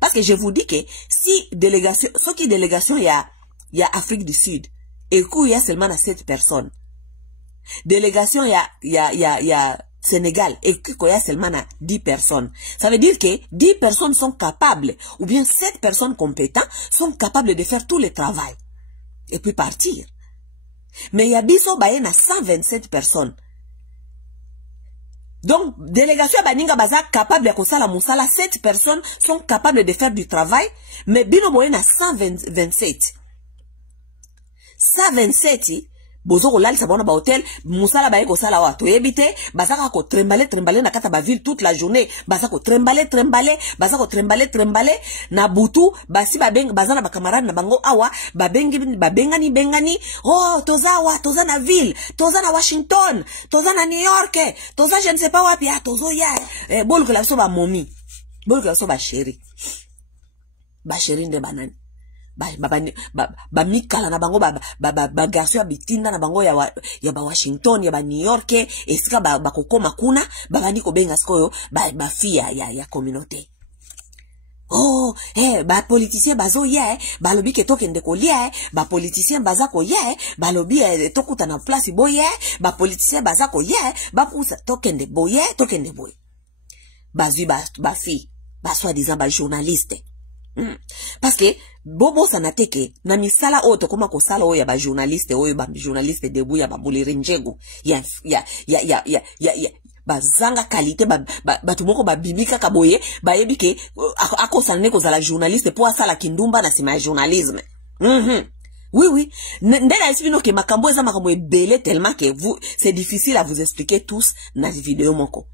Parce que je vous dis que si délégation, ce qui délégation y a Afrique du Sud et qu'il y a seulement 7 personnes. Délégation il y a Sénégal et qu'il y a seulement 10 personnes. Ça veut dire que 10 personnes sont capables, ou bien 7 personnes compétentes sont capables de faire tout le travail. Et puis partir. Mais il y a biso baye na 127 personnes. Donc, délégation baninga baza capable de faire la moussala, 7 personnes sont capables de faire du travail, mais bino boye na 127. 127, bozo ko lali sabona ba hotel, musala baye ko sala wa to yebite, basaka ko trembaler na kata ba ville toute la journée, basaka ko trembaler, basaka ko trembaler na butu, basi bazana ba camarade na bango awa, bengani, oh, toza na ville, toza na Washington, toza na New York, toza je ne sais pas wapi, tozo ya, bolu ko la so ba momi, bolu ko la so ba chéri nde banani. Ba mikala na bango ba garçon ya bitinda na bango ya ba Washington ya ba New York esika ba kokoma kuna ba bandi ko benga skoyo ba fia ya communauté. Oh, ba politicien bazo ba lobi ke tokende ko lia ba politicien baza ko ba lobi tokuta na place boye ba politicien baza ko ba pousa tokende boye bazui ba fi ba soi-disant ba journaliste. Parce que bobo sanateke na misala oto koma ko sala oya ba journaliste debu ya babuliri njego ya bazanga qualité batu moko babimika kaboye bayebi ke akosana ko zala journaliste po asala kindumba na sima journalisme. Oui. Ndela esipino ke makambo eza makambo ebele tellement que c'est difficile à vous expliquer tous na vidéo moko.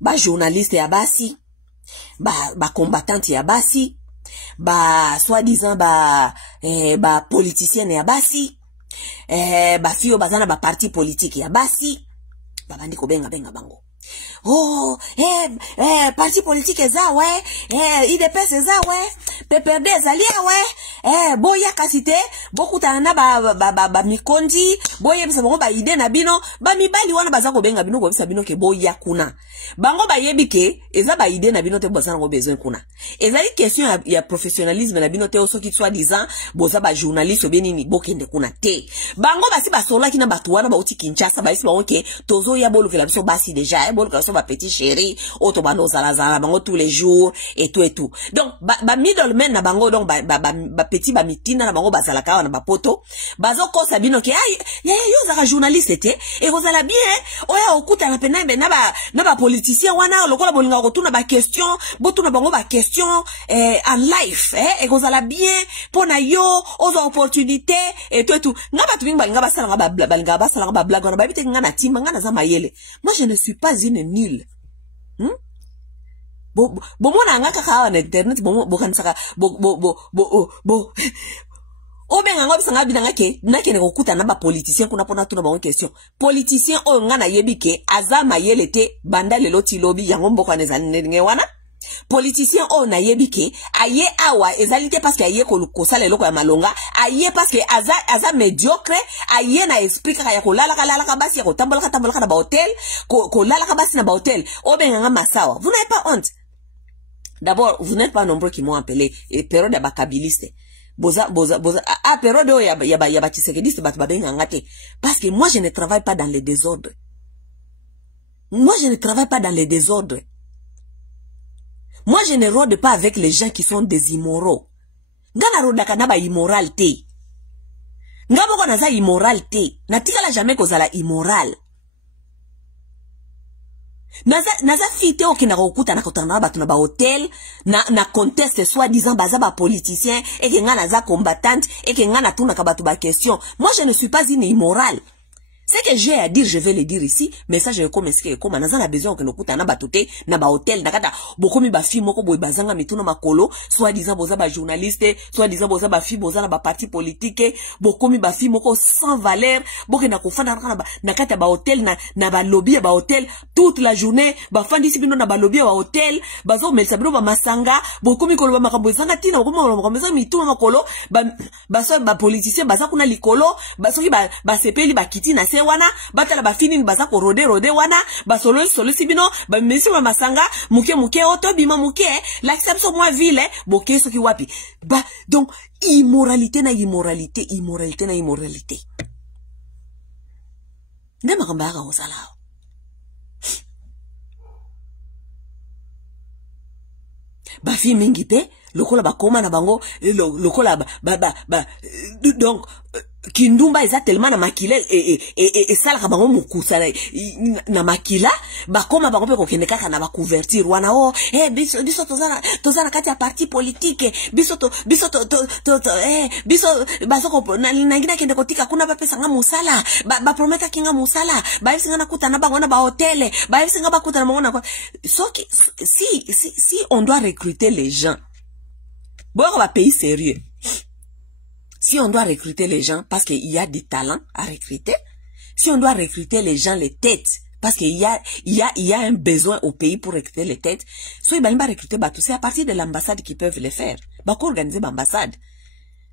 Ba journaliste ya basi, ba combattante ya basi, ba soi-disant ba politicien ya basi, ba fio bazana ba parti politique ya basi, ba bandi ko benga bango. Oh, parti politique eza IDPS eza PPRD ezali boya kasite bokuta na ba mikondi boye bisa bango ba ide na bino ba mibali wana baza ko benga bino ko bisa bino ke boya kuna bango ba yebi ke eza ba ide na bino te boza ngo besoin kuna ezali question ya professionnalisme na bino te osoki soit disant boza ba journaliste bien ni bokende kuna te bango basi basola kina batu wana ba uti Kinshasa ba isi bango ke tozo ya bolu ke la biso basi déjà bolu ke so ba petit chéri auto bando zala bango tous les jours et tout. Donc ba middleman na bango donc ba petit ba mitina na bango bazala ka na ba poto bazo kosa bino ke ya yo za journaliste te et vous allez bien oya okuta na penembe na ba politicien wana lokola bolinga ko tuna ba question botuna bango ba question en life et vous allez bien pona yo aux opportunités et tout ngaba tu binga ngaba sala ngaba blague na ba bite ngana timba ngana za mayele. Moi je ne suis pas une nul. Bo mona nga kaka na internet bo kansaka bo Obenga ngo bisanga binanga ke nakene kokuta na ba politicien kuna pona tuna ba question. Politicien o ngana yebi ke azama yelete banda lelo ti lobby yango mboko neza nenge wana. Politicien o na yebi ke aye awa ezalite parce que aye ko sala eloko ya malonga, aye parce que aza médiocre, aye na esprit ka ya ko lala ka basi ya ko tambola na ba hotel, ko lala ka basi na ba hotel. Obenga nga masawa. Vous n'avez pas honte. D'abord, vous n'êtes pas nombreux qui m'ont appelé et période ba kabiliste. Boza période ya Tshisekedi bat babenga ngate parce que moi je ne travaille pas dans les désordres. Moi je ne travaille pas dans les désordres. Moi je ne rôde pas avec les gens qui sont des immoraux. Ngana roda kana ba immoralité. Ngabo kona za immoralité. Natikala jamais kozala immoral. Naza fite okina kokuta na kotana batu na ba hotel na conteste soi-disant baza ba politicien et que ngana za combattante et que ngana tuna ka batu ba question. Moi je ne suis pas une immorale. Ce que j'ai à dire, je vais le dire ici, mais ça je comme est-ce que comme naza na besoin que nokuta na batote na ba hotel nakata bokomi ba fi moko boy bazanga mituna makolo soi-disant boza ba journaliste, soi-disant boza ba fi boza na ba parti politique, bokomi ba fi moko sans valeur, bokena kofanda nakata ba hotel na ba lobby ba hotel toute la journée, ba fandi sibino na ba lobby ba hotel, bazo melsa bino ba masanga, bokomi koloba makambo zanga tina bokomi makambo mituna makolo, ba politicien baza kuna likolo, basoki ba sepeli ba kiti na wana batala ba fini baza ko rode wana ba solo sibino ba mesi wa masanga muke oto bima muke l'acception moi ville boke soki wapi ba donc immoralité na immoralité ndema kamba ka osala ba fi mingi te lokola ba koma na bango lokola donc kindumba eza tellement na makila et sala bango mukusa na makila bakoma bango pe kokende kaka na ba couverture wana biso tozana kati ya parti politique biso bazoko na ngina kende kotika kuna ba pesa nga musala ba prometa kinga musala ba singa na kuta na bango na ba hotel ba singa ba kuta na bango na si on doit recruter les gens bon on va pays sérieux. Si on doit recruter les gens parce qu'il y a des talents à recruter, si on doit recruter les gens, les têtes, parce qu'il y a un besoin au pays pour recruter les têtes, soit ils vont recruter c'est à partir de l'ambassade qu'ils peuvent le faire. Bah, organiser l'ambassade.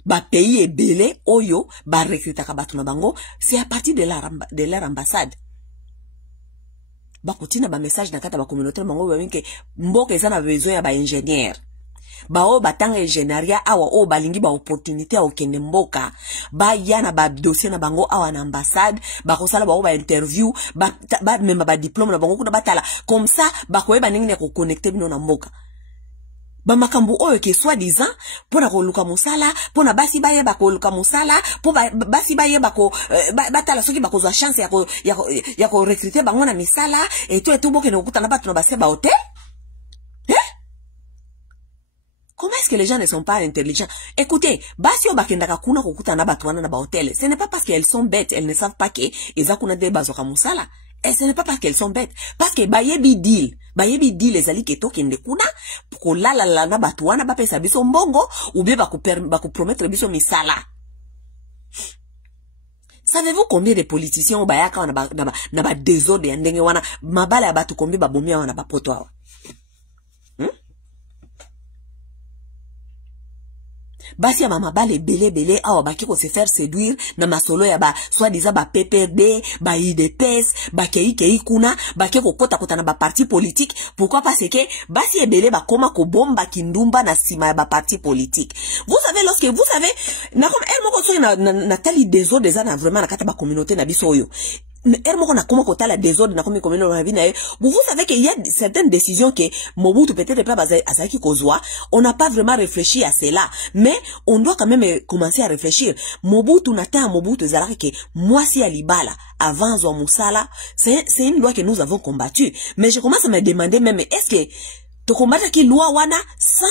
Bah, pays est belé, oyo, bah, recruter kabatuna bango, c'est à partir de leur ambassade. Bah, continue bah, message dans la communauté, bango, bah, que, mboka, ils ont besoin à bah, ingénieur. Ba o batanga ingénieria awa o balingi ba opportunité au kende mboka ba yana ba dossier na bango awa na ambassade ba kosala ba o ba interview ba même ba diplôme na bango kuna batala comme ça ba koyeba ningi ko connecter bino na mboka ba makambo oyo ke soi-disant pona ko luka musala pona basi baye ba ko luka musala po basi baye ba ko batala soki ba ko za chance ya ko recruter bango na misala et tout boke na kuta na batu na base ba hotel. Comment est-ce que les gens ne sont pas intelligents? Écoutez, basio bakendaka kuna kokuta na batwana na ba hotel. Ce n'est pas parce qu'elles sont bêtes, elles ne savent pas que ezakuna de bazoka musala. Et ce n'est pas parce qu'elles sont bêtes, parce que bayebi deal les ali keto kende kuna pour la na batwana ba pesa biso mbongo ou bien ba ko promettre biso misala. Savez-vous combien de politiciens bayaka na ba désordre ndenge wana mabala ya batu combien ba bomia wana ba poto? Basi ya mama bale belé awa baki ko se faire séduire na masolo ya ba soi-disant ba PPD ba IDPS ba kei kuna baki ko kota na ba parti politique. Pourquoi? Parce que basi ebele ba koma ko bomba kindumba na sima ya ba parti politique. Vous savez lorsque vous savez na comme elle moko so na tali désordre des ana vraiment na kata ba communauté na biso yo. Vous savez qu'il y a certaines décisions que Mobutu peut-être pas Azaki Kozwa, on n'a pas vraiment réfléchi à cela, mais on doit quand même commencer à réfléchir. Mobutu n'atteint Mobutu Zalaki que moi si Alibala avant Zwa Moussala, c'est une loi que nous avons combattue. Mais je commence à me demander même est-ce que to combattre qui loi wana sans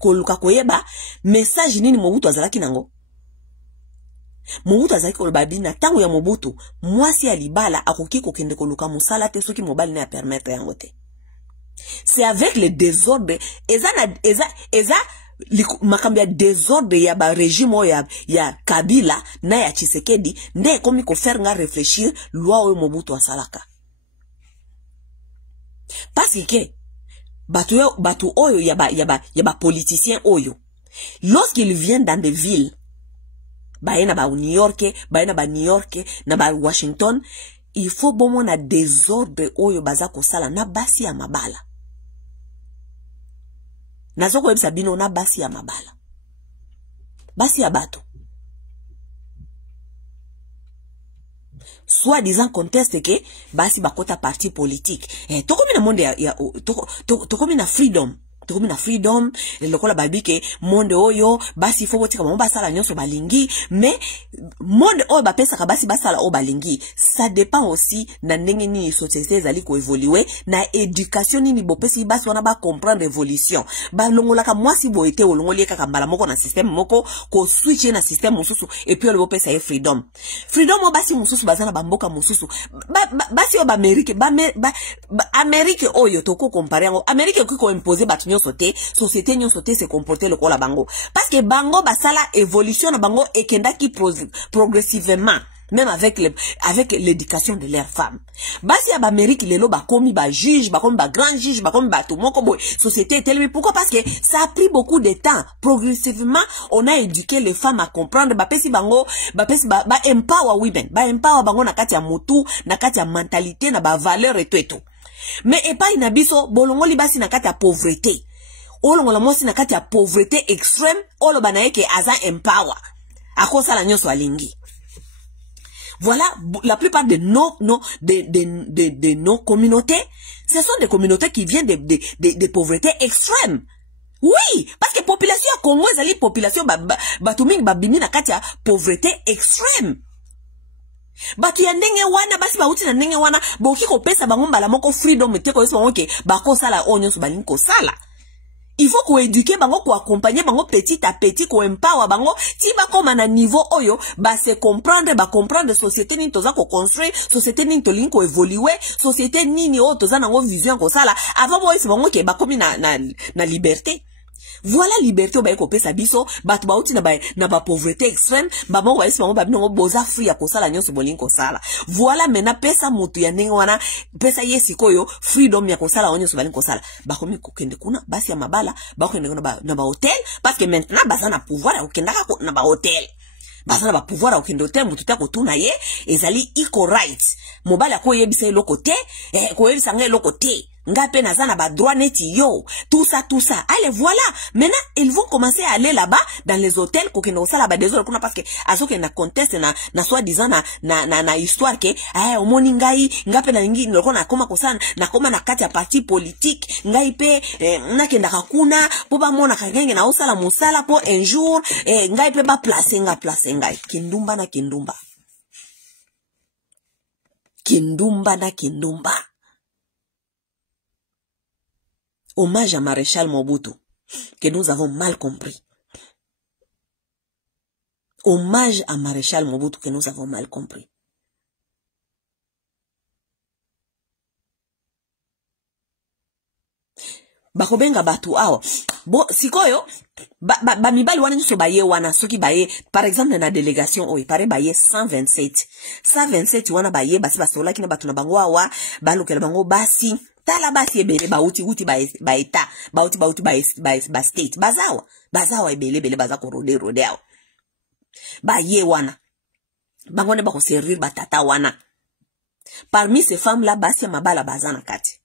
koluka koyeba message nini Mobutu Zalaki nango? Mobutu azaki kolobabi na tango ya Mobutu mwasi alibala akoki kokende koluka musala te soki mobali ne a permettre yango te. C'est avec le désordre eza makambo ya désordre ya ba régime oyo ya Kabila na ya Tshisekedi nde komi ko faire nga réfléchir loi oyo Mobutu asalaka. Parce que batu oyo ya ba politicien oyo, lorsqu'ils viennent dans des villes, na ba New York, na ba Washington, il faut bon na désordre oyo baza kosala na basi ya mabala. Nazoko yebisa bino na basi ya mabala. Basi ya bato. Soit disant conteste que basi bakota parti politique. Tokomi na monde tokomi na freedom. Tokomi na freedom, lokola babi ke monde oyo basi faut botika mo basala nyonso balingi, mais monde oyo bapesa ka basi basala o balingi. Ça dépend aussi na ndenge ni société ezali ko évoluer, na éducation ni bopesi basi wana ba comprendre évolution. Ba longola ka mwasi bo ete olongoli kaka mbala moko na système moko ko switcher na système mususu et puis le bopesa e freedom. Freedom o basi mususu bazana ba mboka mususu. Basi o ba Amerique, Amerique oyo toko comparer ngo Amerique ko imposer batu société nyon sauté se comporter le kola bango parce que bango basala évolution na bango ekendaki progressivement même avec l'éducation de leurs femmes. Basi ya Amérique lelo ba komi ba juge, ba komi ba grand juge, ba komi ba tout moko boy société est telle. Pourquoi? Parce que ça a pris beaucoup de temps. Progressivement, on a éduqué les femmes à comprendre ba pesi bango, ba empower women, ba empower bango na kati ya mutu, na kati ya mentalité, na ba valeur et tout. Mais epa inabiso bolongoli basi na kati ya pauvreté. Olongola mosi na kati ya pauvreté extrême, olo banaeke aza empower. Akosa la nyonso alingi. Voilà, la plupart de nos communautés, ce sont des communautés qui viennent de pauvreté extrême. Oui, parce que population ya Congo ezali population batuming babimi na kati ya pauvreté extrême. Batu ya ndenge wana basi bauti na ndenge wana boki ko pesa bango mbala moko freedom eteko yeso bango ke bakosala onyo so balingi kosala. Il faut qu'on éduque bango, qu'on accompagne bango petit à petit, qu'on empower bango, ti ba comme na niveau oyo, ba se comprendre, ba comprendre société ni toza ko construire, société ni to link ko évoluer, société ni o toza na ngo vision ko sala, avant bo isi bango ke ba comme na liberté. Voilà liberté ba ko pesa biso, bat ba uti na ba pauvreté extrême, ba mo wa isi bango ba bino boza free ya ko sala nyonso bolingi ko sala. Voilà mena pesa mutu ya ndenge wana, pesa yesi koyo freedom ya ko sala onyo so balingi ko sala. Ba komi ko kende kuna basi ya mabala, ba ko kende na ba hôtel parce que maintenant baza na pouvoir ya kokenda ka na ba hôtel. Baza na ba pouvoir ya kokende hôtel mutu ta ko tuna ye, ezali equal rights. Mobala ko yebisa eloko te, ko yebisa nga eloko te. Ngape nazana ba droit neti yo, tout ça. Allez, voilà. Maintenant, ils vont commencer à aller là-bas, dans les hôtels, qu'on ne sait là-bas, désolé, parce que, à ce qu'il y a conteste, na soi-disant, na histoire que, au moni ngai, ngape na ngi, na koma kosan, na koma na kati ya parti politique, ngai pe, na kenda kakuna, po ba mona kagenge na osala musala, po un jour, ngai pe ba place ngai. Kindumba na kindumba. Kindumba na kindumba. Hommage à Maréchal Mobutu, que nous avons mal compris. Hommage à Maréchal Mobutu, que nous avons mal compris. Bakobenga batu awa. Bon, sikoyo, mibali wana nyuso baye wana, soki baye, par exemple, na délégation oye, pare baye 127. 127 wana baye, basi basola kina batu na bango awa, balukela bango basi, tala basi ebele bauti ba eta bauti ba state bazawa ebele baza ko rode awa ba ye wana bangone ba ko servir batata wana. Parmi ces femmes là basi ya mabala bazana kati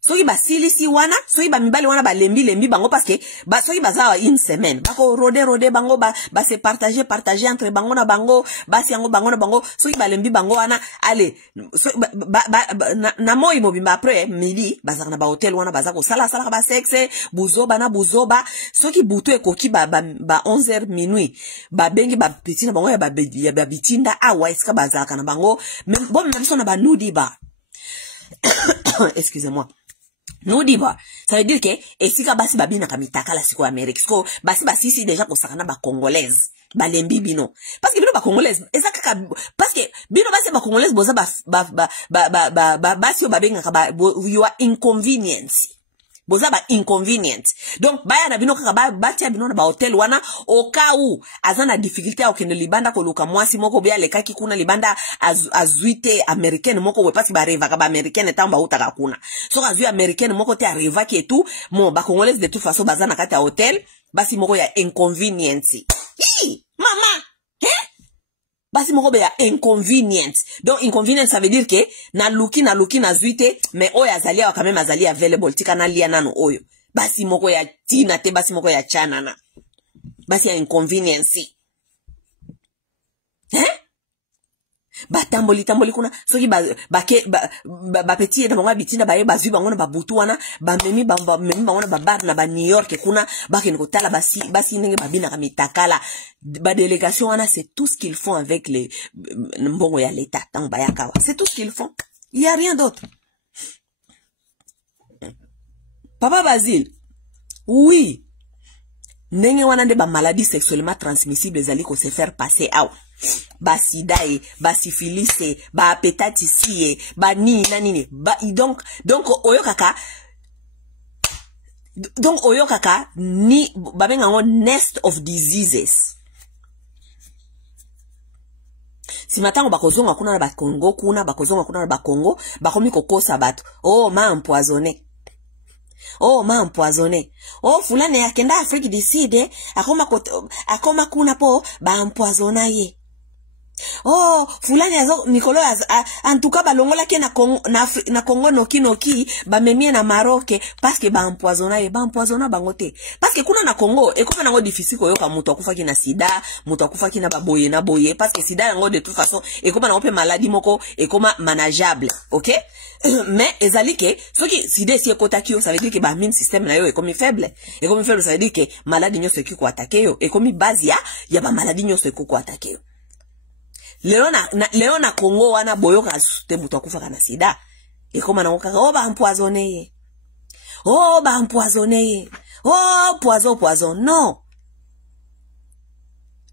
soki basilisi wana soki ba mibali wana ba lembi bango parce que soki bazawa une semaine bako rode bango ba se partager entre bango na bango basi yango bango na bango soki ba lembi bango wana allez na moi mobimba après midi bazaka na ba hotel wana bazako sala ba sexe buzoba soki buto ekoki ba 11h minuit ba bengi ba petit na bango ya ba bitinda awa eska bazaka na bango même biso na ba nudi ba excusez-moi. Nous dit bah, ça veut dire que et si basi babina kamitaka la siko Amérique, siko basi si déjà ko sakana ba congolaise, ba lembi bino. Parce que bino ba congolaise, ezaka parce que bino basi ba congolaise boza basi yo babenga ka ba you are inconvenience. boza ba inconvenient. Donc baya na bino kaka batia bino na ba hotel wana au cas où azana difficulté au kende libanda ko luka mwasi moko bia lekaki kuna libanda azuite américaine moko we parce ba reva ka ba américaine tamba utaka kuna. So azui américaine moko te arriva ki et tout, bon ba congolaise de toute façon bazana kati ya hotel, basi moko ya inconvenience. Hi, mama, basi moko be ya inconvenient. Donc inconvenience ça veut dire que na luki na zuite mais oyo azali wa quand même azali available tika na lia nano oyo. Basi moko ya tina te basi moko ya chanana. Basi ya inconvenience. Tamboli kuna soki ba petit na bango bitina ba zui bango na ba butu wana ba memi bango na bar na ba New York kuna ba ke kotala basi ndenge babina kamitakala ba délégation wana. C'est tout ce qu'ils font avec les mbongo ya l'état tant ba yakawa, c'est tout ce qu'ils font, il y a rien d'autre. Papa Basile, oui, ndenge wana nde ba maladie sexuellement transmissible ezali ko se faire passer awa. Ba sida ba syphilis ba hépatite ba nini donc oyo kaka ni babenga ngo nest of diseases. Si matango bakozonga kuna na ba Congo kuna bakozonga kuna na ba Congo bakomi kokosa bato, oh ma empoisonné, oh ma empoisonné, oh fulani yakenda Afrique du Sud akoma kuna po ba empoisonna ye. Oh, fulani azo Nikolo en tout cas balongola ke na Congo noki ba memie na Maroc parce que ba empoisonna bangote. Parce que kuna na Congo ekoma nango difficile koyoka mutu akufa ki na sida, mutu akufa ki na baboye na boye parce que sida yango de toute façon ekoma nango pe maladie moko ekoma manageable, OK? Mais ezali ke soki sida si ekotaki yo ça veut dire que ba immune system na yo ekomi faible. Ekomi faible ça veut dire que maladie nyoso eki ko attaquer yo, ekomi base ya ba maladie nyoso eko ko attaquer yo. Leo na Congo wana boyoka te mutu akufa kana sida. Ekoma na okaka oh ba empoisonné ye. Oh ba empoisonné ye. Oh poison. Non.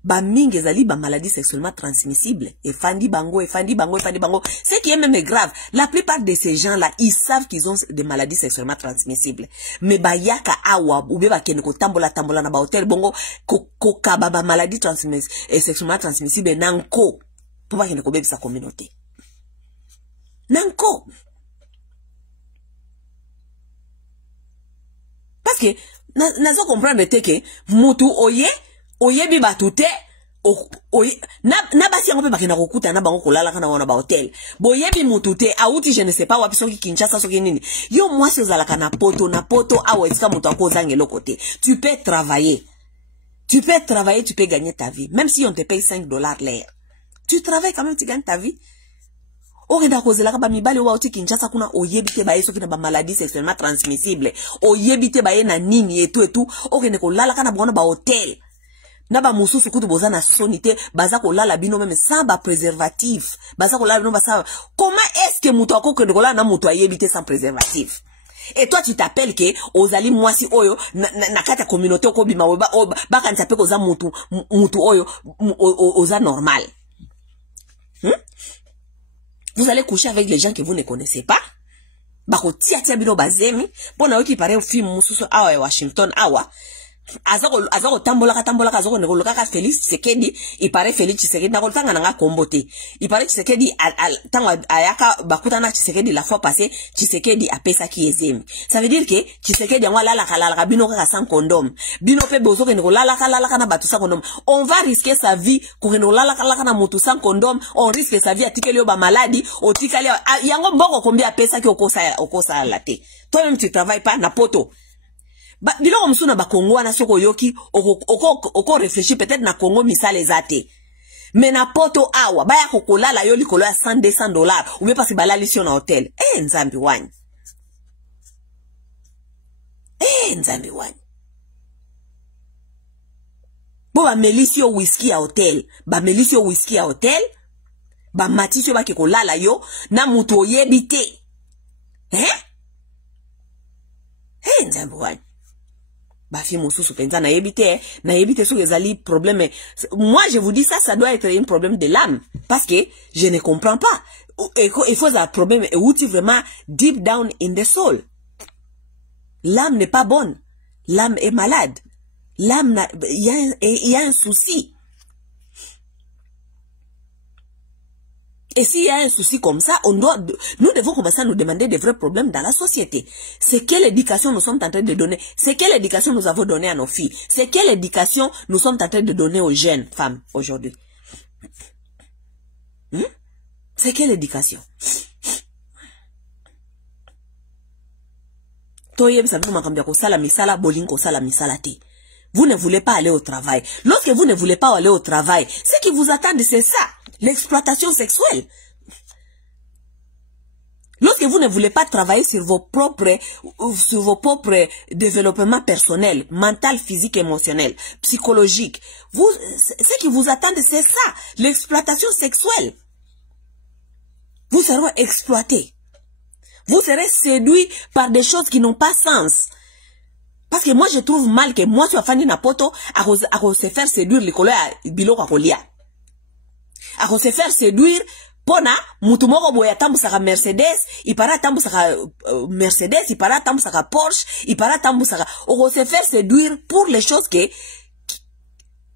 Ba mingi ezali ba maladie sexuellement transmissible. Efandi bango. Ce qui est même grave, la plupart de ces gens-là, ils savent qu'ils ont des maladies sexuellement transmissibles. Mais ba yaka awa ou be ba kene ko tambola na ba hotel bongo ko ba maladie sexuellement transmissible nanko. Pour pas qu'il ne connaisse sa communauté. Nanko. Parce que, nazo comprendre que, mutu oye bi batute, na basi yango pe bakena kokuta na bango kolala kana wana ba hotel. Boye bi mutute, auti je ne sais pas wapi soki Kinshasa soki nini. Yo mwasi ozalaka na poto, awa etika mutu akozange lokote. Tu peux travailler, tu peux gagner ta vie. Même si on te paye $5 l'heure. Tu travailles quand même, tu gagnes ta vie. Orenda kozelaka ba mibale wa oti Kinshasa kuna oyebite ba yeso kina ba maladie sexuellement transmissible. Oyebite ba ye na nini et tout. Orenda ko lala kana bona ba hotel. Na ba mususu kutu boza na sonité, baza ko lala bino même sans ba préservatif. Baza ko lala bino basa. Comment est-ce que mutu akoko ko lala na mutu ayebite sans préservatif? Et toi tu t'appelles que ozali mwasi oyo na kata communauté ko bima ba kan tape ko za mutu oyo oza normal. Vous allez coucher avec les gens que vous ne connaissez pas. Bako tia bino bazemi. Pona yoki pare film mususu awa ya Washington awa. Azako tambola azako nekoloka ka Félix Tshisekedi. Il paraît Félix Tshisekedi na koltanga nanga kombote. Il paraît Tshisekedi tanga ayaka bakuta na Tshisekedi la fois passée. Tshisekedi a pesa ki ezemi. Ça veut dire que Tshisekedi ngwa lala bino ka sans condom. Bino pe bozo ke nekolala na batu sans condom. On va risquer sa vie ko nekolala na mutu sans condom. On risque sa vie atikeli yo ba maladie, otikali yango mboko combien pesa ki okosa la te. Toi-même tu travailles pas na poto. Biloko msuna ba Congo na soko yoki oko réfléchir peut-être na Congo misale zate. Mais na poto awa baya kokolala yo likolo ya $100 ou bien parce que balali si na hotel. Nzambi wani. Nzambi wani. Bo ba melisio whisky à hotel, ba matisio ba kokolala yo na mutu oyebite. Nzambi wani. Bafi mususu penza na yebite sou ezali problème. Moi je vous dis ça doit être un problème de l'âme parce que je ne comprends pas. Il faut un problème où tu vraiment deep down in the soul. L'âme n'est pas bonne. L'âme est malade. L'âme, il y a un souci. Et s'il y a un souci comme ça, nous devons commencer à nous demander des vrais problèmes dans la société. C'est quelle éducation nous sommes en train de donner? C'est quelle éducation nous avons donné à nos filles? C'est quelle éducation nous sommes en train de donner aux jeunes femmes aujourd'hui? C'est quelle éducation? Vous ne voulez pas aller au travail. Lorsque vous ne voulez pas aller au travail, ce qui vous attend, c'est ça. L'exploitation sexuelle. Lorsque vous ne voulez pas travailler sur vos propres développements personnels, mental, physique, émotionnel, psychologique, ce qui vous attend, c'est ça. L'exploitation sexuelle. Vous serez exploité. Vous serez séduit par des choses qui n'ont pas sens. Parce que moi, je trouve mal que moi, tu as fait une poto à se faire séduire les couleurs à biloko à colia. À se faire séduire, pona, mutumoko boya tambu saka Mercedes, il para tambu saka Mercedes, il para tambu saka Porsche, il para tambu saka. On se faire séduire pour les choses que,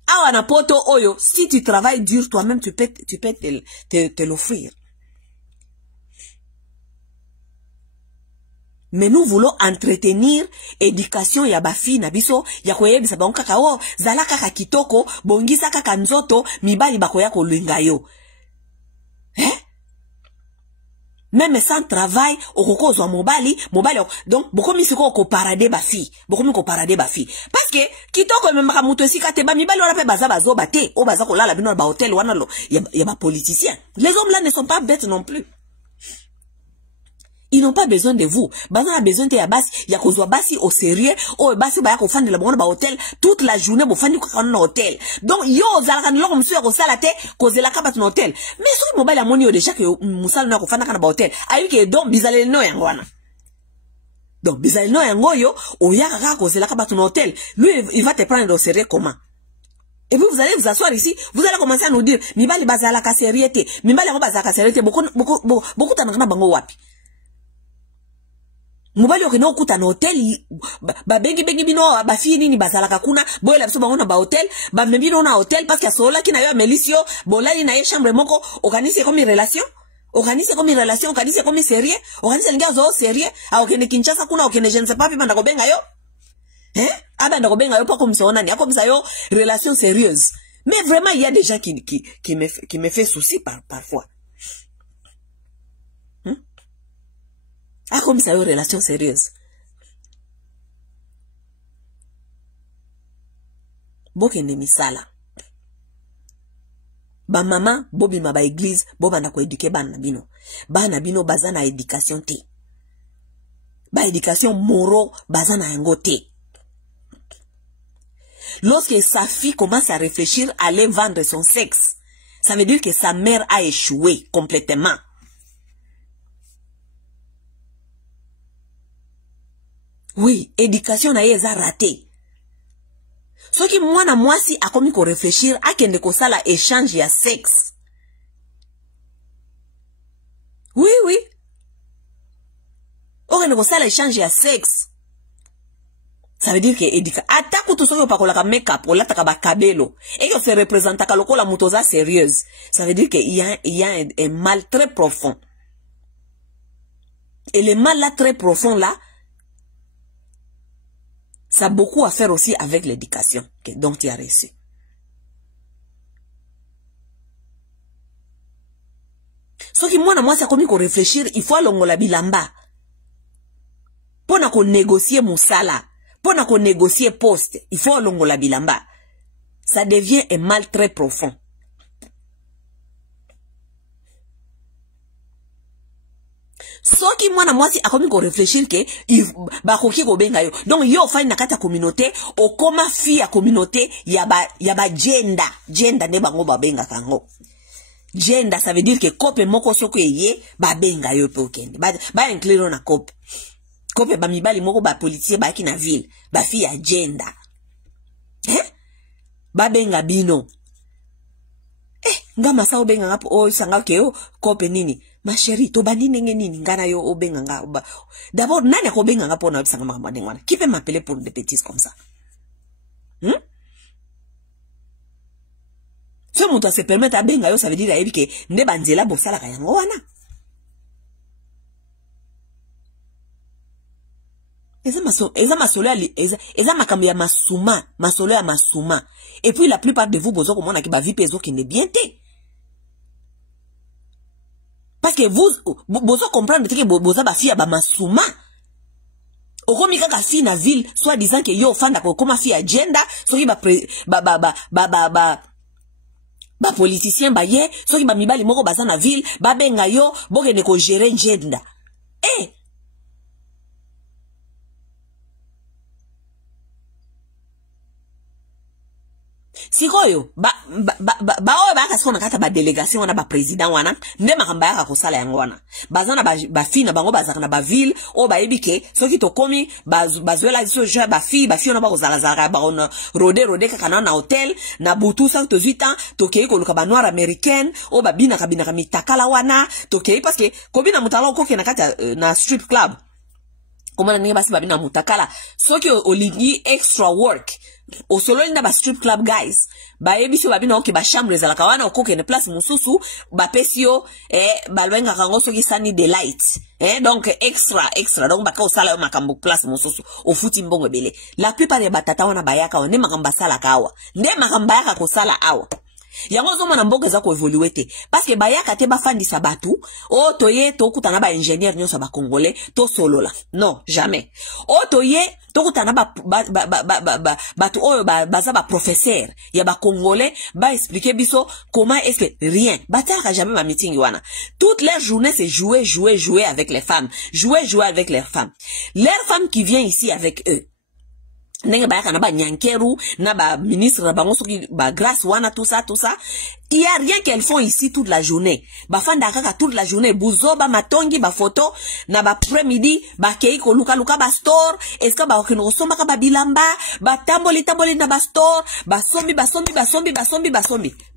awana poto oyo, si tu travailles dur, toi-même, tu peux te l'offrir. Mais nous voulons entretenir éducation ya bafi na biso ya koyebisa bango kaka o zala kaka kitoko bongisa kaka nzoto mibali bakoya kolinga yo. Même sans travail okokozwa mobali donc bokomi siko ko parade bafi parce que kitoko memaka muto esika te ba mibali wana pe baza bazoba te o baza kolala bino ba hotel wana lo ya ba politiciens. Les hommes là ne sont pas bêtes non plus. Ils n'ont pas besoin de vous. Bazan a besoin de ya basi, ya kozwa basi au sérieux, o basi ba ya kofanda la bonne ba hôtel toute la journée bo fandi ko kana hôtel. Donc yo zalaka nlo comme monsieur ko sala te kozela ka batun hôtel. Mais so mobile amoni yo déjà que musala na ko fanda kana ba hôtel. Ayi ke donc bizalé no yango wana. Donc bizalé no yango yo o ya ka kozela ka batun hôtel. Lui il va te prendre au sérieux comment? Et puis vous allez vous asseoir ici, vous allez commencer à nous dire mibali bazala ka sérieux te, mibali ngo bazala ka sérieux te, beaucoup tanakana bango wapi? Mobali okino okuta na hotel ba bengi bino ba fi nini bazalaka kuna boyela biso bango na ba hotel ba membino na hotel parce que sola kina yo melisio bolali na ye chambre moko organiser comme relation organiser comme sérieux organiser linga zo sérieux a okene Kinshasa kuna okene je ne sais pas banda ko benga yo abanda ko benga yo pas comme ça on ani comme ça yo relation sérieuse. Mais vraiment il y a des gens qui me fait souci parfois. Ah, comme ça, une relation sérieuse. Bokende misala. Ba maman, bobi ma ba église, boba na ko éduquer bana bino. Bana bino bazana éducation te. Ba éducation moro bazana yango te. Lorsque sa fille commence à réfléchir à aller vendre son sexe, ça veut dire que sa mère a échoué complètement. Oui, éducation na yeza raté. Ce qui moi na moi si a commis ko réfléchir à kende ko sala échange ya sexe. Oui. O kende ko sala échange ya sexe. Ça veut dire que éducation attaque tout soki opakola ka make-up o lataka ba kabelo et que se représente ka lokola mutoza sérieuse. Ça veut dire que il y a un mal très profond. Et le mal là très profond là, ça a beaucoup à faire aussi avec l'éducation dont tu as reçu. Ce qui moi ça comme qu'on réfléchir, il faut alongola bilamba. Pona ko négocier musala, pona ko négocier poste, il faut alongola bilamba. Ça devient un mal très profond. So ki mwana mwasi akomi ko réfléchir que ba koki ko benga yo. Donc yo fa na kata communauté o koma fi ya communauté ya ba gender ne bango ba benga kango. Gender ça veut dire que kope moko soko ye ba benga yo pe okende. Ba inclure na kope. Kope ba mibali moko ba politicien ba ki na ville, ba fi ya gender. Ba benga bino. Ngama sa obenga ngapo o sanga ke yo kope nini. ma chérie to bandi ndenge nini ngana yo obenga nga d'abord nani akobenga nga pona bisanga makambo ndenge wana qui peut m'appeler pour des bêtises comme ça ce moto se permettre abenga yo ça veut dire ayebi ke nde banzela bosala ka yango wana eza makambo ya masolo ya masuma et puis la plupart de vous bozo komona ki ba vie pezo ki ne bien te parce que vous bozo comprendre que boza ba fille ba masuma okomi kaka fille na ville soit disant que yo fanda ko koma fille agenda soki ba politicien ba ye soki ba mibali moko baza na ville ba benga yo bokene ko gérer agenda sikoyo oyo bakasi na kata ba délégation wana ba président wana nde makamba yaka kosala yango wana bazana ba fille na bango bazaka na ba ville o ba yebike soki to komi bazwela so ja ba fille na ba kozala zaka ba on rode kaka na hotel na butu 108 ans to kei ko luka ba noir américaine o ba bina kabina mitakala wana to kei parce que kobina mutala ko na kata na strip club komana ninga basi babina mutakala soki olingi extra work o solo inda ba strip club guys ba yebiso babina oke ba chambre za la kawana okoke ne place mususu ba pesio ba lwenga kango soki sani delight donc extra donc ba ka osala yo makambo place mususu o futi mbongo bele la plupart ya batata wana bayaka ne makamba sala kawa nde makamba yaka ko sala awa yango zo mona mboka za ko evoluer te parce que bayaka te bafandisa batu o toye to kutana ba ingénieur nyonso ba congolais to solola non jamais o toye to kutana batu oyo baza ba professeur ya ba congolais ba expliquer biso comment est-ce que rien bataka jamais ba meeting wana toute leur journée c'est jouer avec les femmes jouer avec leurs femmes qui vient ici avec eux ndenge bayaka na ba nyankeru na ba ministre na bango soki ba grâce wana tout ça il y a rien qu'elles font ici toute la journée ba fanda kaka toute la journée buzoba matongi ba photo na ba après-midi ba kei ko luka ba store est-ce que ba okino somba ka ba bilamba ba tamboli na ba store ba sombi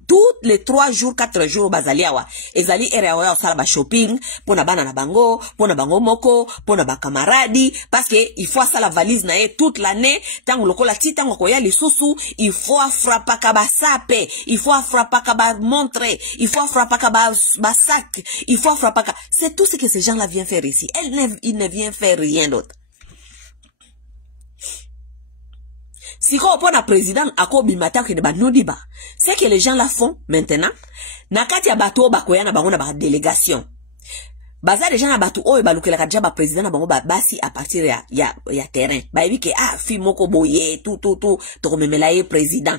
toutes les 3 jours 4 jours bazaliawa ezali area wa sala ba shopping pona bana na bango pona bango moko pona ba camaradi parce que il faut ça la valise na toute l'année tango lokola ti tango ko ya lisusu il faut frappa ka ba sape il faut frappa ka ba montre il faut frappa ka ba sac il faut frappa ka c'est tout ce que ces gens là viennent faire ici il ne vient faire rien d'autre. Si on prend un président à quoi bimata que de banodiba, c'est que les gens la font maintenant. Nakati ya bato bakoya na bango na ba délégation. Baza les gens na bato o balukela kadja ba président na bango basi à partir ya terrain. Ba ebi ke fi moko boye tout to komemela ye président.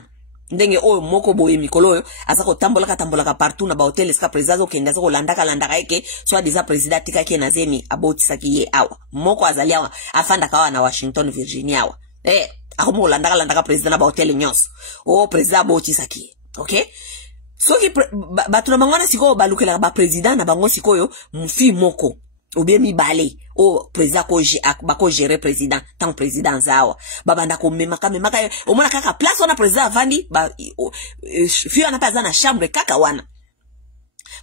Ndenge o moko boye mikolo yo azako tambola ka partout na ba hotel eska président zo kenda zo landaka eke soit déjà président tika ke na zemi aboti saki ye awa. Moko azali awa afanda kawa na Washington Virginia awa. Akomo landaka président ba hotel nyos o président boti saki okay soki batu na mangwana siko balukela ba président na bango sikoyo mfi moko ou bien mibale o président ko gérer président tant président zawa babanda ko memaka o mona kaka place on a président vandi ba fi on a pas na chambre kaka wana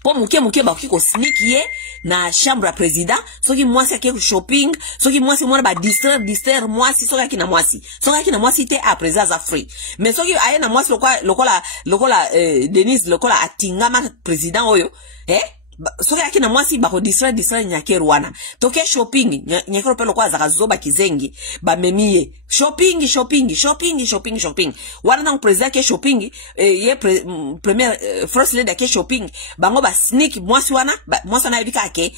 po muke ba kiko sneak ye na chambre à président soki mwasi ake shopping soki mwasi mwana ba distraire mwasi soki akina mwasi te a président za free mais soki aye na mwasi lokola Denise lokola atingama président oyo soki akina mwasi ba ko distraire nyakeru wana toke shopping nyakero pelo kwa zaka zoba kizengi ba memie shopping wana na président ke shopping ye premier first lady ke shopping bango ba sneak mwasi wana yebika ke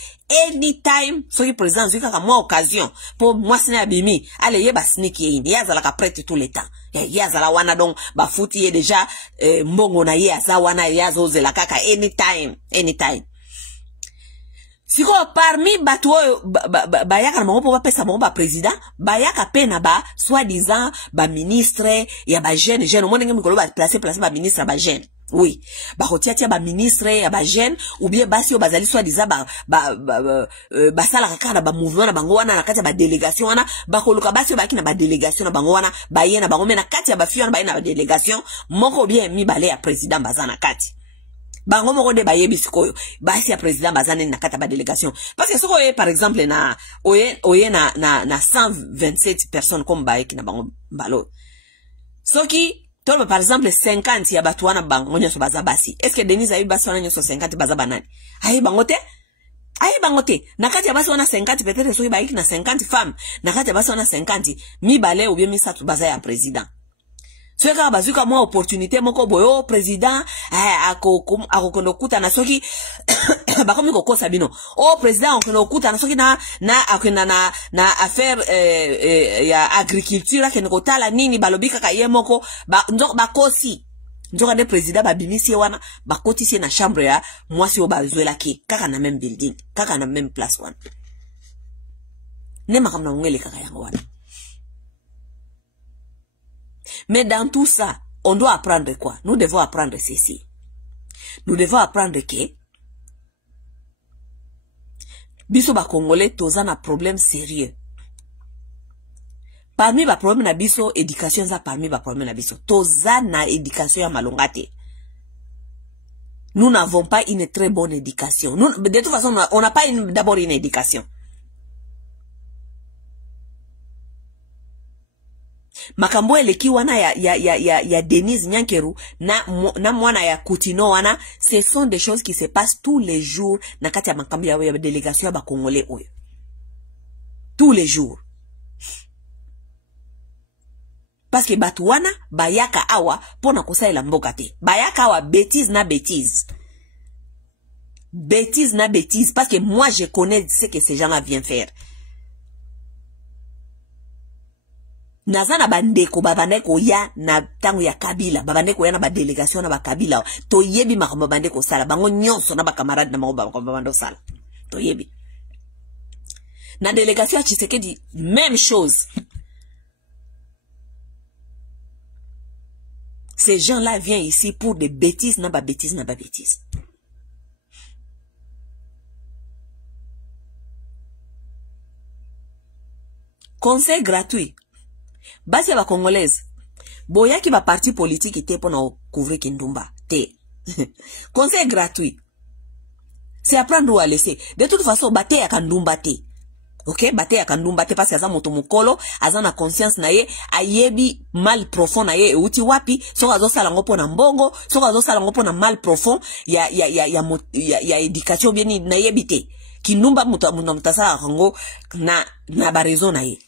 anytime soki président zika ka mwa occasion po mwasi na bimi ale ye ba sneak ye indi yazala ka prête tout le temps yazala wana donc ba futi ye déjà mbongo na ye aza wana yazozela kaka anytime. Siko parmi batu bayaka na mongo po bapesa mongo ba président bayaka pena ba soi-disant ba ministre ya ba jeune omonenge mikolo ba placer ba ministre ba jeune oui ba kotiatia ba ministre ya ba jeune ou bien basi o bazali soi-disant ba sala kaka ba mouvement na bango wana na kati ba délégation wana ba koluka basi ba kina ba délégation na bango wana ba yena bango mena kati ya ba fiona ba yena ba délégation moko bien mi balé ya président bazana kati bango moko de bayebi sikoyo basi ya président bazane na kata ba délégation parce que soko par exemple na oye na 127 personnes comme baeki na bango mbalo soki tolo par exemple 50 ya batu wana bango nyoso baza basi est-ce que Denise ayi basi wana nyoso 50 baza banani ayi bangote na kati ya basi wana 50 peut-être soki baeki na 50 femmes na kati ya basi wana 50 mi bale ou bien mi satu baza ya président. Soki kaka bazuka mwa opportunité moko boyo président akokondo kuta na soki bakomi kokosa bino président akokondo kuta na soki na akenda na affaire ya agriculture akende kotala nini balobi kaka ye moko bakosi nzoka de président babimisi wana bakotisi na chambre ya mwasi o bazwelaki kaka na même building kaka na même place wana ne makamna ngele kaka yango wana. Mais dans tout ça, on doit apprendre quoi? Nous devons apprendre ceci. Nous devons apprendre que biso ba Congolais toza na problème sérieux. Parmi ba problème na biso éducation za parmi ba problème na biso toza na éducation ya malongate. Nous n'avons pas une très bonne éducation. Nous, de toute façon, on n'a pas d'abord une éducation. Makambo eleki wana ya Denise Nyankeru na mwana ya Kutino wana, ce sont des choses qui se passent tous les jours na kati ya makambo ya délégation ya ba Congolais oyo. Tous les jours. Parce que batu wana bayaka awa pona kosaela mboka te. Bayaka awa bêtise na bêtise. Bêtise na bêtise parce que moi je connais ce que ces gens-là viennent faire. Nazana bandeko babandeko ya na tangu ya Kabila babandeko ya na ba délégation na ba Kabila to yebi makambo bandeko sala bango nyonso na ba camarade na makambo babando sala to yebi na délégation ya Tshisekedi même chose. Ces gens-là viennent ici pour des bêtises na ba bêtises na ba bêtises. Conseil gratuit. Basi ba Congolaise, boya ki ba parti politique te pour couvrir Kindumba te. Conseil gratuit. C'est apprendre ou à laisser. De toute façon, bate ya Kandumba te. Ok, bate ya Kandumba te parce que aza moto mukolo, aza na conscience na ye, ayebi mal profond na ye e uti wapi, soko azo sala ngo pona mbongo, soko azo sala ngo pona mal profond ya éducation bien na yebi te. Kindumba mutasala ngo na ba raison na ye.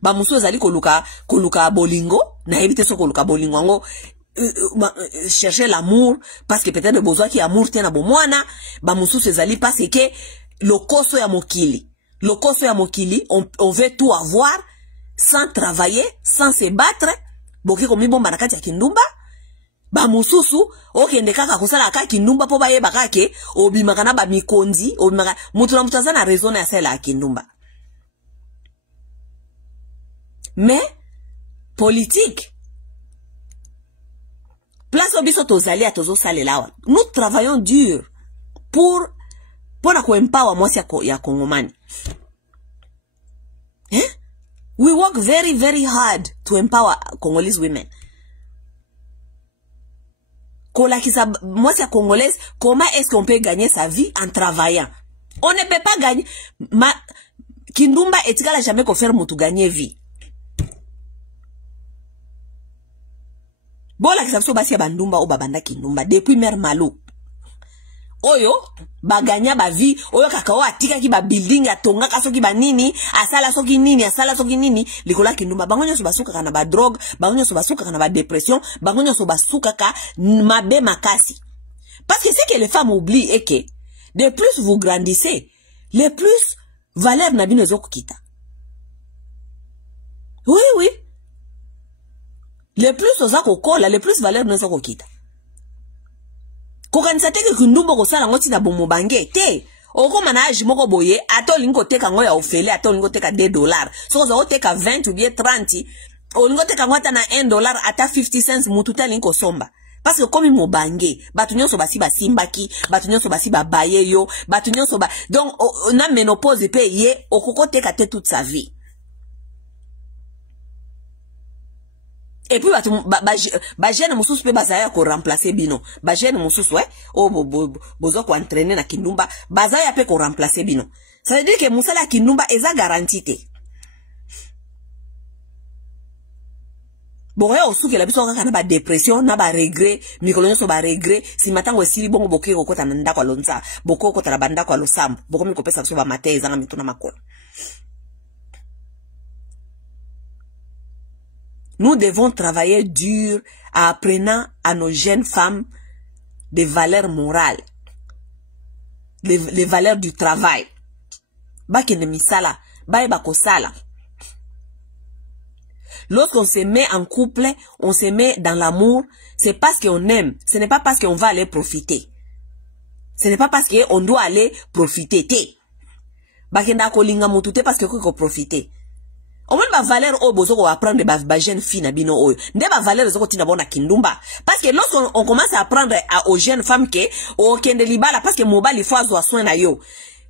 Ba muso ezali koluka bolingo na ebite so koluka bolingo ngo chercher l'amour parce que peut-être besoin qui amour tena bomwana ba muso ezali parce que lokoso ya mokili on veut tout avoir sans travailler sans se battre boki komi bomba na kati ya Kindumba ba mususu okende kaka kosala kaka Kindumba po baye bakake obimaka na ba mikonzi obimaka mutu na mutaza na raison ya sala ya Kindumba. Mais, politique. Place au biso tozali a tozo sale lawa. Nous travaillons dur pour na ko empower mwasi ya Kongomani. We work very, very hard to empower Congolese women. Kola kisa mwasi ya Congolaise, comment est-ce qu'on peut gagner sa vie en travaillant? On ne peut pas gagner. Kindumba etikala jamais ko faire mutu gagner vie. Bola kisabiso basi ya bandumba o babanda Kindumba depuis Mère Malou. Oyo baganya ba vie oyo kakao atika ki ba building atonga kaso ki ba nini asala soki nini likola Kindumba bangonyo so basuka kana ba drogue bangonyo so basuka kana ba dépression bangonyo so basuka ka mabe makasi. Parce que c'est que les femmes oublient et que de plus vous grandissez les plus valeur na bino zokukita. Oui. Le plus oza kokola, le plus valeur noza kokita. Kokanisa teke Kindumba kosala ngoti na bomo bange te. Oko manage moko boye, ato lingo teka ngoya ofele, ato lingo teka $2. So oza teka 20 ou bien 30, o lingo teka ngota na $1 ata 50 cents mututa lingo somba. Parce que comme mo bange, batu nyonso basi basimbaki, batu nyonso basi babaye yo, batu nyonso ba donc na ménopause pe ye, okoko teka te toute sa vie. Et puis ba jeune mususu pe bazaya ko remplacer bino ba jeune mususu ouais o bozo ko entraîner na kindumba bazaya pe ko remplacer bino. Ça veut dire que musala kindumba eza garantie. Bon yo osuki la biso kaka na ba dépression na ba regret mikolo nyonso ba regret si matango esili bongo boke ko kota na ndako alonza boko kota na banda kwa losambo boko mi ko pesa biso ba mateza na mituna makolo. Nous devons travailler dur en apprenant à nos jeunes femmes des valeurs morales, les valeurs du travail. Bakene misala, bako sala. Lorsqu'on se met en couple, on se met dans l'amour, c'est parce qu'on aime. Ce n'est pas parce qu'on va aller profiter. Ce n'est pas parce qu'on doit aller profiter. Bakenda kolinga mutute parce qu'on peut profiter. Au moins ba valeur o bozo ko apprendre ba jeune fille na bino oyo. Nde ba valeur zoko tina bona kindumba. Parce que lorsqu'on commence à apprendre aux jeunes femmes que o kende libala parce que mobali faut azwa soin na yo.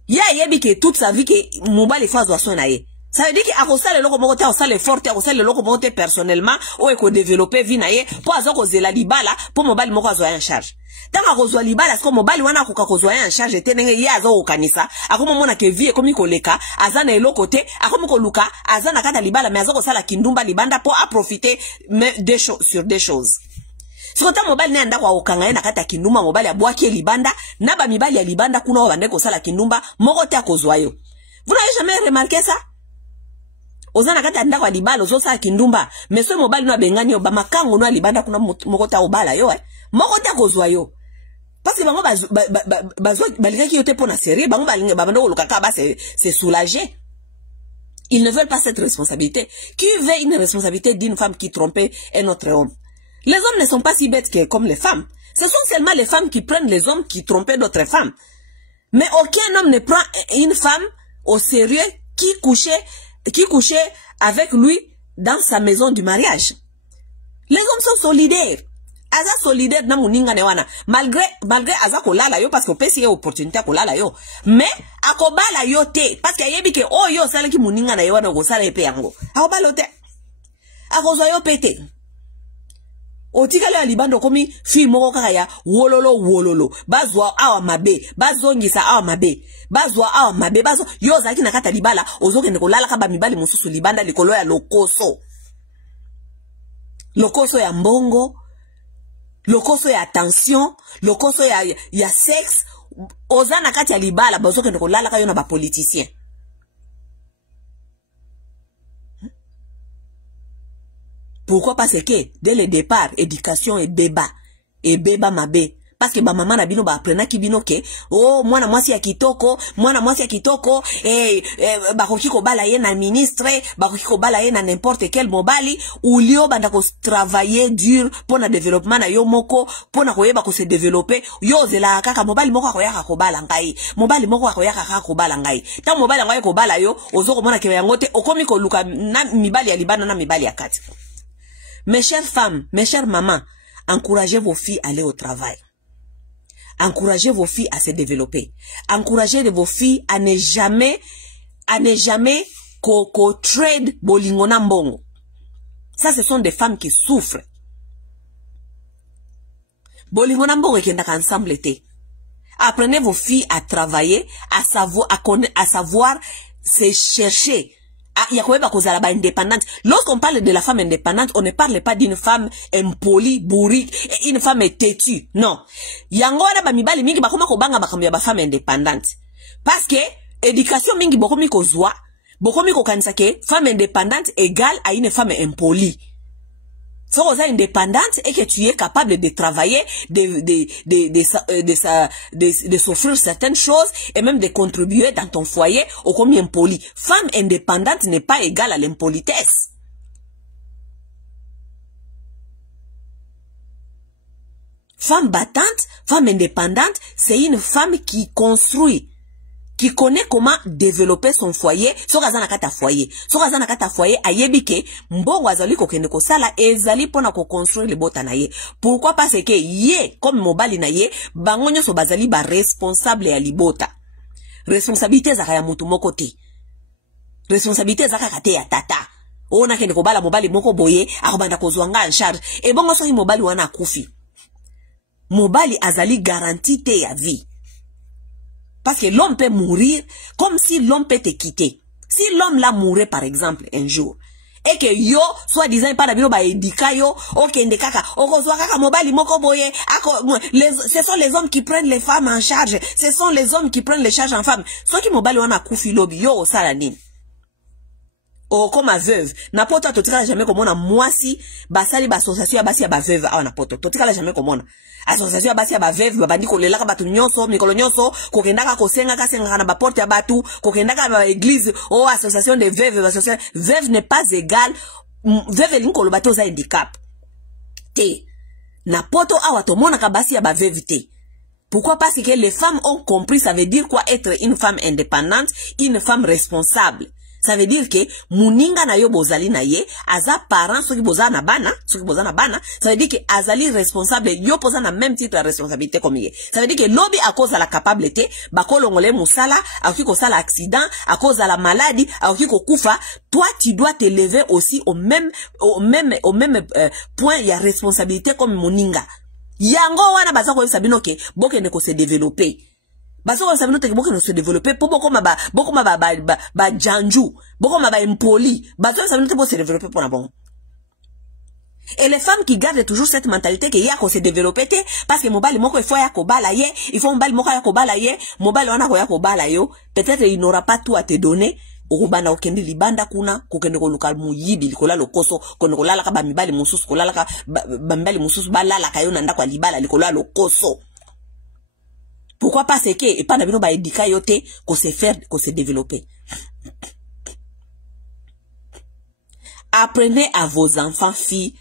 Ya yebi que toute sa vie que mobali faut azwa soin na ye. Ça veut dire que akosala loko moko te akosala fort te akosala loko moko te personnellement o eko développer vie na ye po azoko zela libala po mobali moko azwa en charge. Tanga kozwa libala sko mobali wana akoka kozwa en charge te ndenge ye azo okanisa akoma mona ke vie ekomi koleka azana eloko te akomi koluka azana kata libala mais azoko sala kindumba libanda po a profiter sur des choses. Sikota mobali ne anda kwa okanga ye na kata kindumba mobali abwaki libanda na ba mibali ya libanda kuna wa bande ko sala kindumba moko te akozwa yo. Vous n'avez jamais remarqué ça? Ozana kata anda kwa libala ozo sala kindumba mais so mobali no bengani yo ba makango no libanda kuna moko ta obala yo moko te akozwa yo. Parce que bango bazwa balika ki yote pona série bango balinga babando kolukaka ba c'est soulager. Ils ne veulent pas cette responsabilité. Qui veut une responsabilité d'une femme qui trompait un autre homme? Les hommes ne sont pas si bêtes que comme les femmes. Ce sont seulement les femmes qui prennent les hommes qui trompaient d'autres femmes. Mais aucun homme ne prend une femme au sérieux qui couchait avec lui dans sa maison du mariage. Les hommes sont solidaires. Aza solidaire na muninga ne wana malgré aza kolala yo parce que pesi opportunité kolala yo mais akobala yo te parce que yebi ke oh yo sala ki muninga na yo wana go sala epe yango akobala te akozwa yo pete otika le libando komi fi moko kaka ya wololo bazwa awa mabe bazongisa awa mabe bazwa awa mabe bazo yo zaki na kata libala ozokende kolala ka ba mibali mususu libanda likolo ya lokoso ya mbongo lokoso ya attention, lokoso ya sexe, ozana kati ya libala bazo kende kolala kayo na ba politicien. Pourquoi? Parce que dès le départ, éducation et beba mabe. Parce que ba maman na bino ba aprena ki bino ke oh mwana mwasi ya kitoko bakoki ko bala ye na ministre bakoki ko bala ye na n'importe quel mobali ou lio banda ko travailler dur pour na développement na yo moko pour na koyeba ko se développer yo zela kaka mobali moko akoyaka ko bala ngai mobali moko akoyaka kaka ko bala ngai ta mobali ngai ko bala yo ozoko mona ke yango te okomi ko luka na mibali ya libana na mibali ya kati. Mes chères femmes, mes chères mamans, encouragez vos filles à aller au travail. Encouragez vos filles à se développer. Encouragez vos filles à ne jamais trade bolingona mbongo. Ça, ce sont des femmes qui souffrent. Bolingona mbongo ekendaka ensemble te. Apprenez vos filles à travailler, à savoir se chercher. Lorsqu'on parle de la femme indépendante, on ne parle pas d'une femme impolie, bourrique, une femme têtue. Non. Yangora ba mibali mingi bakoma kobanga bakamya ba femme indépendante. Parce que éducation mingi bokomi kozwa, bokomi kokanisa ke femme indépendante égale à une femme impolie. Si vous êtes indépendante et que tu es capable de travailler, de s'offrir certaines choses et même de contribuer dans ton foyer au combien impoli. Femme indépendante n'est pas égale à l'impolitesse. Femme battante, femme indépendante, c'est une femme qui construit, qui connaît comment développer son foyer. Sokaza na kata foyer. Sokaza na kata foyer ayebike mbongo azali ko kende ko sala ezali pona ko construire le bota na ye. Pourquoi? Parce que ye comme mobali na ye bango nyoso bazali ba responsable ya libota. Responsabilité za ya mutu moko te. Responsabilité za kaka te ya tata. ona kende kobala mobali moko boye akobanda kozwanga en charge et bongo soki mobali wana akufi mobali azali garantie te ya vie parce que l'homme peut mourir comme si l'homme peut te quitter. Si l'homme là mourait par exemple un jour et que yo soit disant pas d'abino ba edika yo okende kaka okozwa kaka mobali moko boye ce sont les hommes qui prennent les femmes en charge, ce sont les hommes qui prennent les charges en femmes. Soki mobali wana akufi lobi yo osala nini? Oh, comme ma veuve. N'importe totika jamais comme on a moisi, basali association basi ya ba veuve a n'importe. Totika jamais comme on. Association basi ya ba veuve, babandi ko lela ka batu nyonso, mikolo nyonso, ko kendaka ko senga ka senga na ba porte ya batu, ko kendaka ba église, oh association de veuves, association veuve n'est pas égal veuve linko lo bato za handicap. Te. N'importe awa to mona ka basi ya ba veuve te. Pourquoi? Parce que les femmes ont compris ça veut dire quoi être une femme indépendante, une femme responsable. Ça veut dire que muninga na yo bozali na ye aza parent soki bozana na bana ça veut dire que azali responsable yo posa na même titre de responsabilité comme ye. Ça veut dire que lobi à cause de la capacité bakolongole musala akoki ko sala accident à cause de la maladie akoki ko kufa, toi tu dois te lever aussi au même point il y a responsabilité comme muninga. Yango wana baza ko sabino ke bokende ko se développer. Parce que ça veut dire que se développer pour beaucoup ma janju, beaucoup ma impoli. Parce que ça veut dire que se développer pour la bonne. Et les femmes qui gardent toujours cette mentalité que y a qu'on se développer parce que mobile moko il faut ya kobala ye, il faut mobile moko ya kobala ye, mobile wana ko ya kobala yo, peut-être il n'aura pas tout à te donner. Urubana okende libanda kuna kokende ko lokal muyibi likola lokoso kono kolala ka ba mibali mususu kolala ka ba mibali mususu balala kayo na ndako libala likola lokoso. Pourquoi? Parce que et pas d'abino ba edika yote qu'on se faire qu'on se développer. Apprenez à vos enfants filles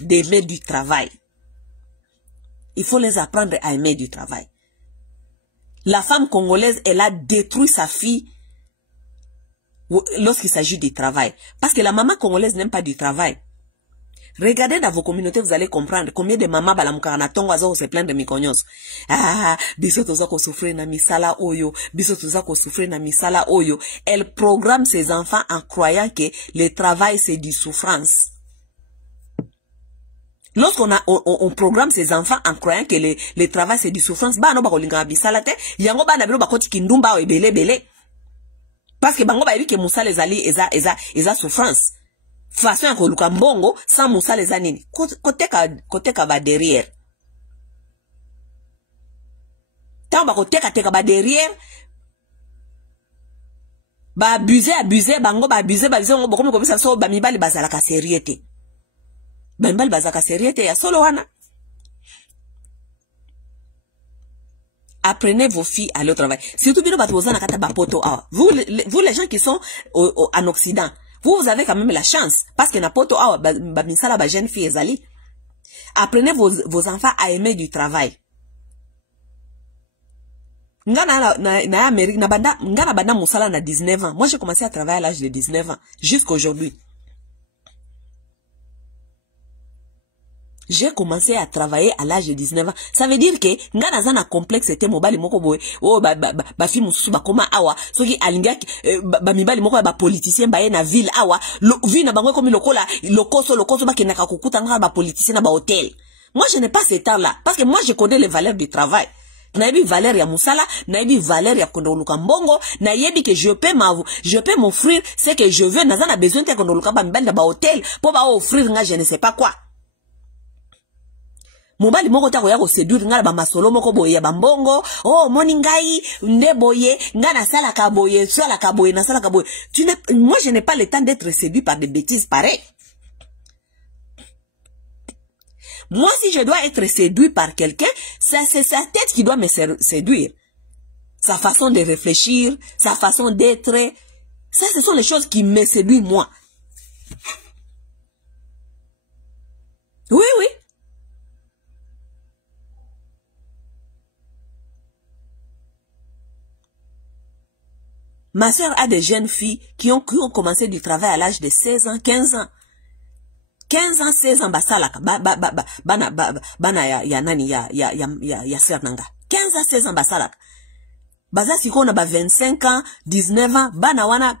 d'aimer du travail. Il faut les apprendre à aimer du travail. La femme congolaise, elle a détruit sa fille lorsqu'il s'agit du travail. Parce que la maman congolaise n'aime pas du travail. Regardez dans vos communautés, vous allez comprendre combien de mamans balamukana tongo azo se plaindre de mikonyos. Ah, biso toza ko souffrir na misala oyo, biso toza ko souffrir na misala oyo. Elle programme ses enfants en croyant que le travail c'est du souffrance. On programme ses enfants en croyant que le travail c'est du souffrance, ba no ba kolinga bisala te, yango ba na bino ba koti kindumba o ebele. Parce que bango ba ebi ke musala ezali eza souffrance. Façon ya koluka mbongo sans musa les anini côté ka ba derrière tant ba côté ka ba derrière ba abuser bango ba abuser ngo comme ça so ba mibali bazala ka sérieuté ba mibali bazala ka sérieuté ya solo wana. Apprenez vos filles à aller au travail, surtout bino batozana kata ba poto ah vous les gens qui sont en Occident. Vous avez quand même la chance parce que n'importe où misala ba jeune fille ezali. Apprenez vos enfants à aimer du travail. Na Amérique na banda musala na 19 ans. Moi j'ai commencé à travailler à l'âge de 19 ans jusqu'aujourd'hui. J'ai commencé à travailler à l'âge de 19 ans. Ça veut dire que ngana zana complexe était mobile moko boy. Oh ba fi mususu ba koma awa. Soki alinga ba mibali moko ba politicien ba na ville awa. Vi na bango comme lokoso ba kenaka kokuta nga ba politicien na ba hôtel. Moi je n'ai pas ce temps là parce que moi je connais les valeurs du travail. Naibi valeur ya musala, naibi valeur ya kondoluka mbongo, naibi que je peux m'offrir ce que je veux. Nazana besoin de kondoluka ba mibali na ba hôtel pour ba offrir nga je ne sais pas quoi. Mobali moko ta koya ko séduire ngala ba masolo moko boye ba mbongo oh moningai nde boye ngana sala ka boye na sala ka boye. Moi je n'ai pas le temps d'être séduit par des bêtises pareilles. Moi si je dois être séduit par quelqu'un, c'est sa tête qui doit me séduire. Sa façon de réfléchir, sa façon d'être, ça ce sont les choses qui me séduisent moi. Oui. Ma soeur a des jeunes filles qui ont commencé du travail à l'âge de 16 ans, 15 ans. 15 ans, 16 ans, basalaka, bana ya nani, ya sernanga. 15 ans, 16 ans, basalaka. Baza siko na ba 25 ans, 19 ans, bana wana,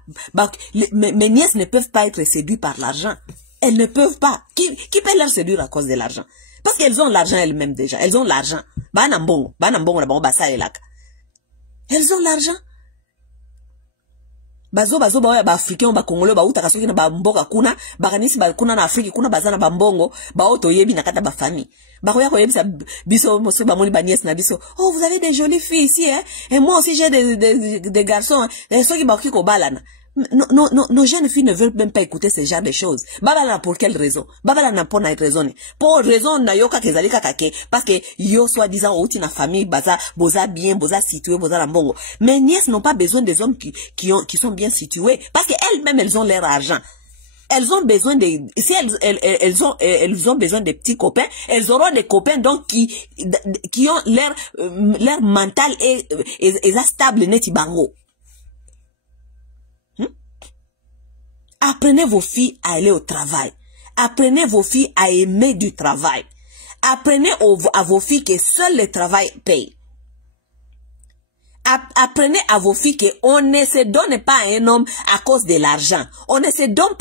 mes nièces ne peuvent pas être séduites par l'argent. Elles ne peuvent pas. Qui peut leur séduire à cause de l'argent? Parce qu'elles ont l'argent elles-mêmes déjà. Elles ont l'argent. Bana mbongo na bango basa elaka. Elles ont l'argent. Bazo ba africain ba congolais ba uta kasoki na ba mboka kuna, bakanisi ba kuna na Afrique kuna bazana ba mbongo, ba oto yebi na kata ba famille. Ba koya ko yebisa biso moso ba moni ba nièce na biso. Oh, vous avez des jolies filles ici hein. Et moi aussi j'ai des garçons. Hein. Et ceux qui ba ko balana. Nos jeunes filles ne veulent même pas écouter ce genre de choses. Babala pour quelle raison? Babala n'a pas na raison. Pour raison na yoka kezalika kake parce que yo soi-disant outi na famille baza boza bien, boza situé, boza la mbongo. Mes nièces n'ont pas besoin des hommes qui sont bien situés parce que elles-mêmes elles ont leur argent. Elles ont besoin de si elles ont besoin de petits copains, elles auront des copains donc qui ont leur mental est stable neti bango. Apprenez vos filles à aller au travail. Apprenez vos filles à aimer du travail. Apprenez à vos filles que seul le travail paye. Apprenez à vos filles qu'on ne se donne pas à un homme à cause de l'argent. On ne se donne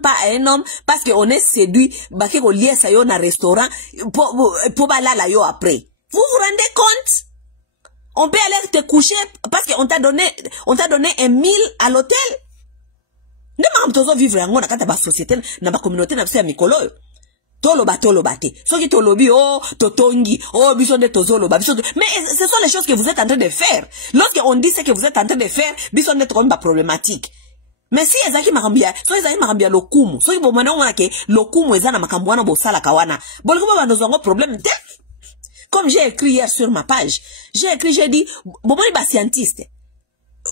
pas à un homme parce qu'on est séduit. Bake ko lié sa yo na restaurant pour balala yo après. Vous vous rendez compte? On peut aller te coucher parce qu'on t'a donné 1,000 à l'hôtel. Ne m'am tozo vivre yango na kata ba société na ba communauté na biso ya mikolo yo. Toloba te. Soki tolobi oh totongi oh biso de tozoloba biso. Mais ce sont les choses que vous êtes en train de faire. Lorsque on dit ce que vous êtes en train de faire, biso de trop problématique. Mais si ezaki makambia, so ezaki makambia lokumu. Soki bo mwana ngona ke lokumu ezana makambo wana bo sala kawana. Boliko ba ndozongo problème te. Comme j'ai écrit hier sur ma page, j'ai dit bo moni ba scientiste.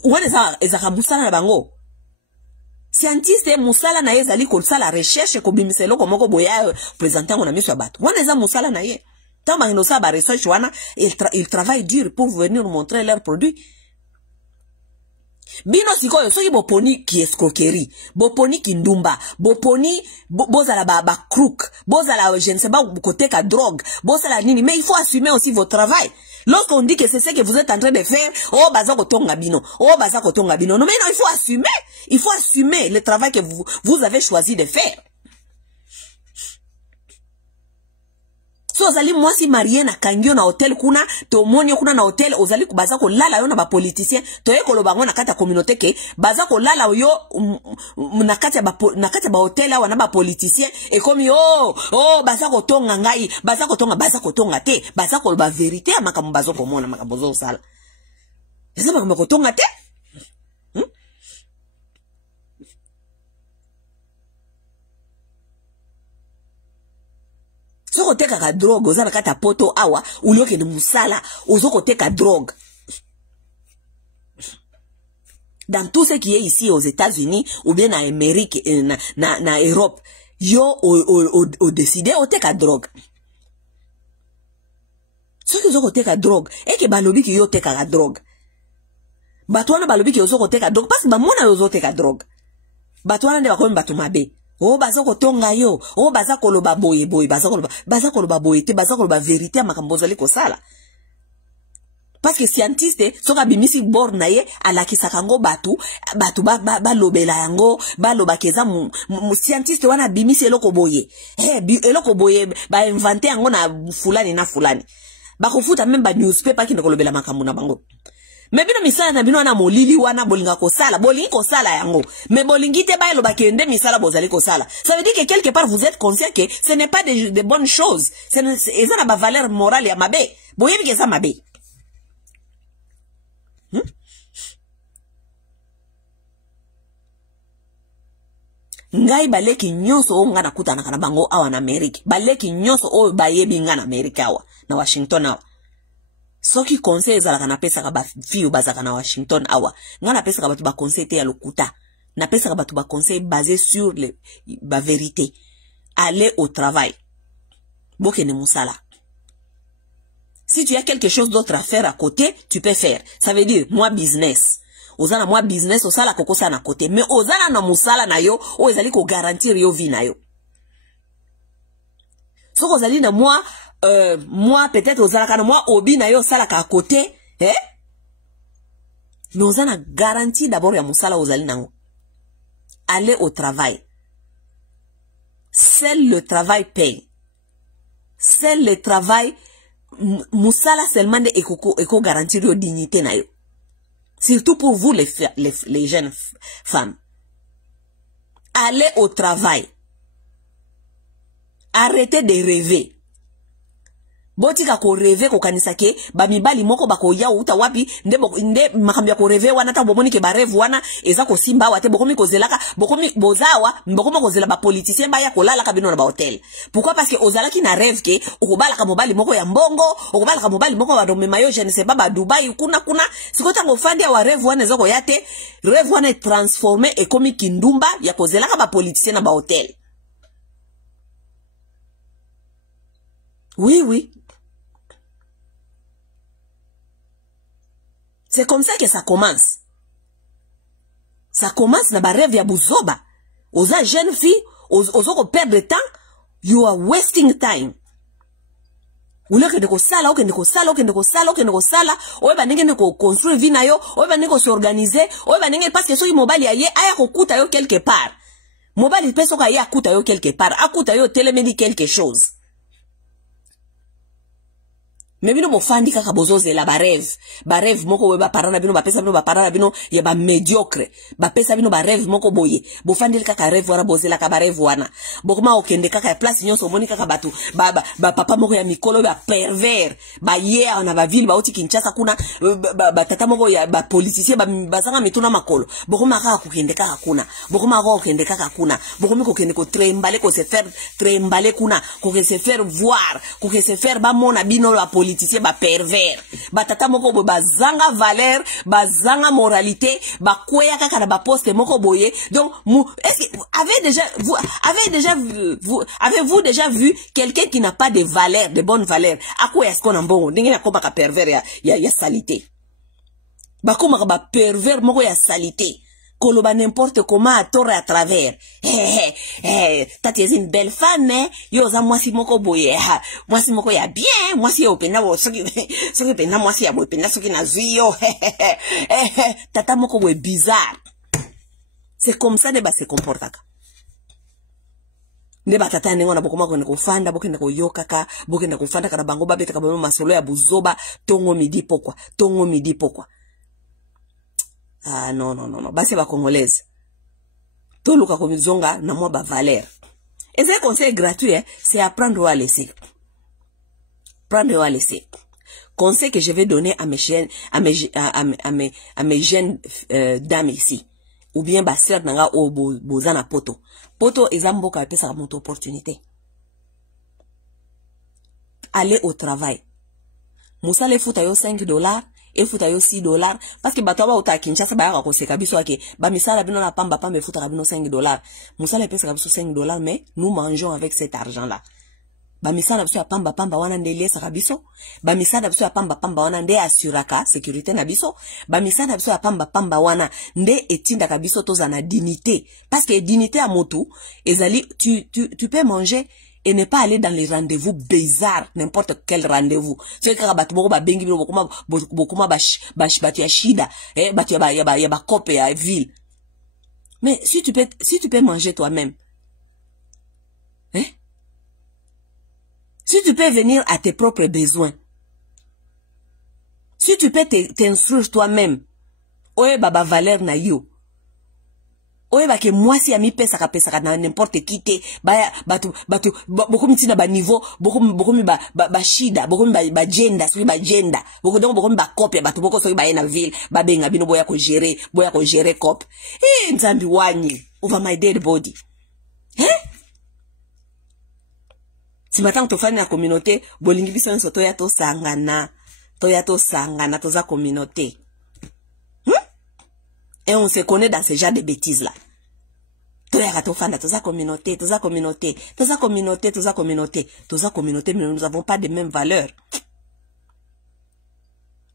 Wana ezaka musala na bango. Scientiste musala na ye zali ko sala recherche ko bimiselo ko moko boya présentant on a mis sur bateau. Wana za musala na ye. Tamba ino sa ba research wana il travaille dur pour venir nous montrer leurs produits. Bino sikoyo soki boponi ki escroquerie, boponi ki ndumba, boponi bozala ba crook, bozala je ne sais pas côté ka drogue, bozala nini, mais il faut assumer aussi votre travail. Lorsqu'on dit que c'est ce que vous êtes en train de faire, oh bazako tonga bino, non mais non, il faut assumer le travail que vous avez choisi de faire. So ozali mwasi marié na kangio na hotel kuna to monyo kuna na hotel ozali kubaza ko lala yo na ba politicien to yekolo bango na kata communauté ke baza ko lala yo na kata ba hotel awa na ba politicien et comme oh baza ko tonga ngai baza ko tonga te baza ko ba vérité amakambo bazo ko mona makambo zo sala eza makambo ko tonga te. Soko teka ka drogue, ozana kata poto awa, ulioke ni musala, ozoko teka drogue. Dans tout ce qui est ici aux États-Unis, ou bien en Amérique, na Europe, yo o décidé o teka drogue. Soki ozoko teka drogue, eke balobi ki yo teka ka drogue. Batwana balobi ki ozoko teka drogue, parce que ba mona yo teka drogue. Batwana de bakomi batu mabe. Oh bazako tonga yo, oh bazako loba boye bazako loba boye te bazako loba vérité makambo zali ko sala. Parce que scientiste soka bimisi bor na ye alakisa kango batu ba lobela yango ba loba keza mu scientiste wana bimisi eloko boye. Eloko boye ba inventer yango na fulani na fulani. Ba kofuta même ba newspaper ki ne kolobela makambo na bango. Mais bino misala na bino wana molili wana bolinga ko sala yango mais bolingi te ba eloba kende misala bozali ko sala. Ça veut dire que quelque part vous êtes conscient que ce n'est pas de bonnes choses, ça n'a pas valeur morale ya mabe boyebi ke ça mabe. Ngai baleki nyonso o ngana kutana kana bango awa na Amerika baleki nyonso o bayebi ngana Amerika awa na Washington awa. Soki conseil ezalaka na pesa ka ba fiyo bazaka na Washington awa ngana pesa ka batu ba conseil te ya lokuta na pesa ka batu ba conseil basé sur la vérité. Aller au travail bokene musala. Si tu as quelque chose d'autre à faire à côté, tu peux faire. Ça veut dire moi business ozana moi business osala kokosa na côté mais ozana na musala na yo o ezali ko garantir yo vie na yo. So ozali na moi peut-être ozala kana moi obi na yo sala ka côté mais on a garanti d'abord ya musala ozali nango. Aller au travail. Seul le travail paye. Seul le travail musala seulement de eko garantir yo dignité na yo. Surtout pour vous les jeunes femmes. Allez au travail. Arrêtez de rêver. Botika ko rêver ko kanisa ke ba mibali moko bako ya uta wapi nde makambi ko rêver wana ta bomoni ke ba rêve wana eza ko simba wate bokomi ko zelaka bokomi bozawa bokomi ko zela ba politicien ba ya ko lala ka bino na ba hotel. Pourquoi? Parce que ozala ki na rêve ke okobala ka mobali moko ya mbongo, okobala ka mobali moko wa domema yo je ne sais pas ba Dubai kuna sikota ngo fandi wa rêve wana ezoko yate rêve wana transformer et komi kindumba ya ko zelaka ba politicien na ba hotel. Oui. C'est comme ça que ça commence. Ça commence na ba rêve ya buzoba. Oza jeune fille, ozoko perdre temps, you are wasting time. Oule ke ndeko sala, oye ba nenge ndeko construire vie na yo, oye ba nenge se organiser, oye ba nenge parce que soki mobali ya ye aya kokuta yo quelque part. Mobali peso ka ye akuta yo quelque part, akuta yo telemedi quelque chose. Mais bino mo fandi kaka bozoze la ba rêve moko we ba parana bino ba pesa bino ba parana bino ya ba médiocre ba pesa bino ba rêve moko boye bo fandi kaka rêve wana bozela ka ba rêve wana bokoma okende kaka place nyonso moni kaka batu ba papa moko ya mikolo ba pervers ba ye na ba ville ba oti Kinshasa kuna ba tata moko ya ba politicien ba sanga mituna makolo bokoma kaka kokende kaka kuna bokoma ko okende kaka kuna bokomi kokende ko trembale ko se faire trembale kuna ko se faire voir ko se faire ba mona bino la politicien ba pervers ba tata moko bo bazanga valeur bazanga moralité ba kweya kaka na ba poste moko boye. Donc avez-vous déjà vu quelqu'un qui n'a pas de valeur, de bonne valeur? À quoi est-ce qu'on en bon ndenge na komba ka pervers ya salité ba komba ba pervers moko ya salité koloba n'importe comment à tort et à travers. Tati est une belle femme, hein? Yo za mwasi moko boye, mwasi moko ya bien, mwasi ya opena wo soki pena mwasi ya boye pena soki na zuyo. Tata moko boye bizarre. C'est comme ça neba se comportaka. Neba tata nengo na bokoma ko fanda bokenda ko yokaka bokenda ko fanda kana bango babeta ka bama masolo ya buzoba tongo midi pokwa. Ah non. Basi ba congolaise. Tout le komizonga na moi ba valeur. Et ce conseil gratuit, hein, c'est apprendre ou à laisser. Prendre ou à laisser. Conseil que je vais donner à mes jeunes dames ici. Ou bien ba sœur nanga o bozana poto. Poto ezambo ka pesa mon opportunité. Aller au travail. Musa le futa yo $5. Et futa yo $6 parce que bato ba uta Kinshasa ba ya ko seka biso ake ba misala bino na pamba futa ka bino $5 musala pesa ka biso $5 mais nous mangeons avec cet argent là ba misala biso ya pamba wana ndele sa ka biso ba misala biso ya pamba wana nde assuraka sécurité na biso ba misala biso ya pamba wana nde etinda ka biso toza na dignité parce que dignité à motu ezali tu peux manger et ne pas aller dans les rendez-vous bizarres, n'importe quel rendez-vous. C'est que batu moko ba bengi bino bokuma batu ya shida, batu ya ba kope ya ville. Mais si tu peux manger toi-même, si tu peux venir à tes propres besoins, si tu peux t'instruire toi-même, oye baba valeur na yo. Oye ba ke mwasi ya mi pesa ka na n'importe qui te batu bokomi tina ba niveau bokomi ba shida bokomi ba gender so ba gender bokomi ba copia batu boko so ba na ville ba benga bino boya ko gérer cop nzambi wanyi over my dead body si matin to fani na communauté bolingi biso nso to ya to sangana toza communauté. Et on se connaît dans ce genre de bêtises là. Toza communauté, mais nous n'avons pas de mêmes valeurs.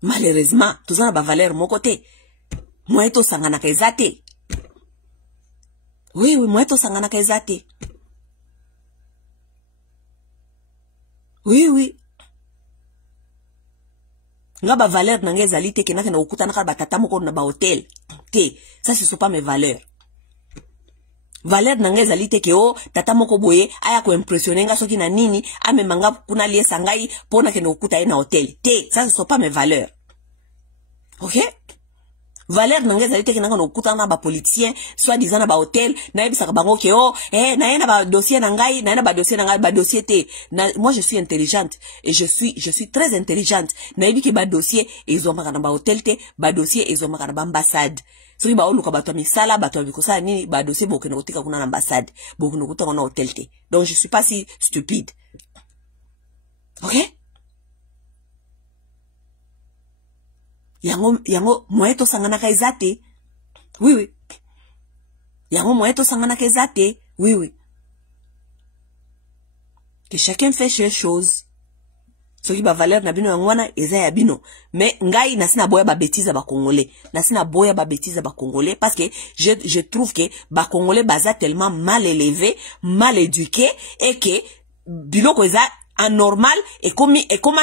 Malheureusement, tous on a pas valeur mon côté. Moi to sangana kezate. Oui, moi to sangana kezate. Oui. nga ba valeur na nga ezali te kenaka na okutana kala batata moko na ba hôtel te. Ça ce sont pas mes valeurs. Valeur na nga ezali te ke o tata moko boye aya ko impressionner nga soki na nini amemanga kuna liesa ngai pona ke na okuta ye na hôtel te. Ça ce sont pas mes valeurs. OK? Valeur na nga ezali te kenaka na okuta na ba politicien soit disant na ba hôtel na yebisaka bango ke o na ye na ba dossier na ngai na ba dossier te. Moi je suis intelligente et je suis très intelligente. Na yebi ke ba dossier ezomaka na ba hôtel te, ba dossier ezomaka na ba ambassade. Soki ba oluka bato misala bato bikosala nini ba dossier bokene kotika kuna na ambassade, bokene kotika na hôtel te. Donc je suis pas si stupide. OK? Yango moyeto sanganaka ezate. Oui. Yango moyeto sanganaka ezate. Oui. Que chacun fait ses choses. Soki ba valeur na bino yangwana eza ya bino. Mais ngai nasina boya ba bêtise ba congolais. Nasina boya ba bêtise ba congolais parce que je trouve que ba congolais baza tellement mal élevés, mal éduqués et que biloko eza anormal et comme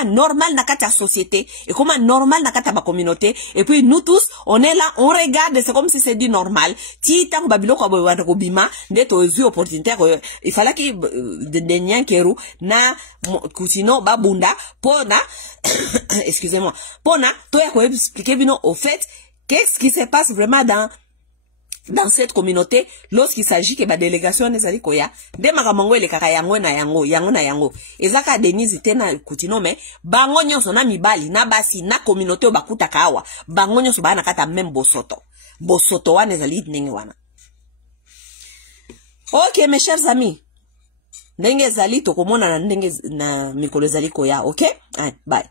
normal na kata société et comme normal na kata ba communauté et puis nous tous on est là on regarde c'est comme si c'est dit normal ti tango babilo ko boyanda ko bima ndeto ozu opportunité il fallait que de nyankeru na kusino babunda pona excusez-moi pona to ya ko expliquer bino au fait qu'est-ce qui se passe vraiment dans cette communauté lorsqu'il s'agit que ba délégation nezali koya de makamango ele kaka yango na yango ezaka Denise tena kutino me bango nyonso na mibali na basi na communauté o bakuta kawa bango nyonso bana kata même bosoto wana ezali ndenge wana. OK mes chers amis, ndenge ezali tokomona na ndenge na mikolo ezali koya. OK, bye.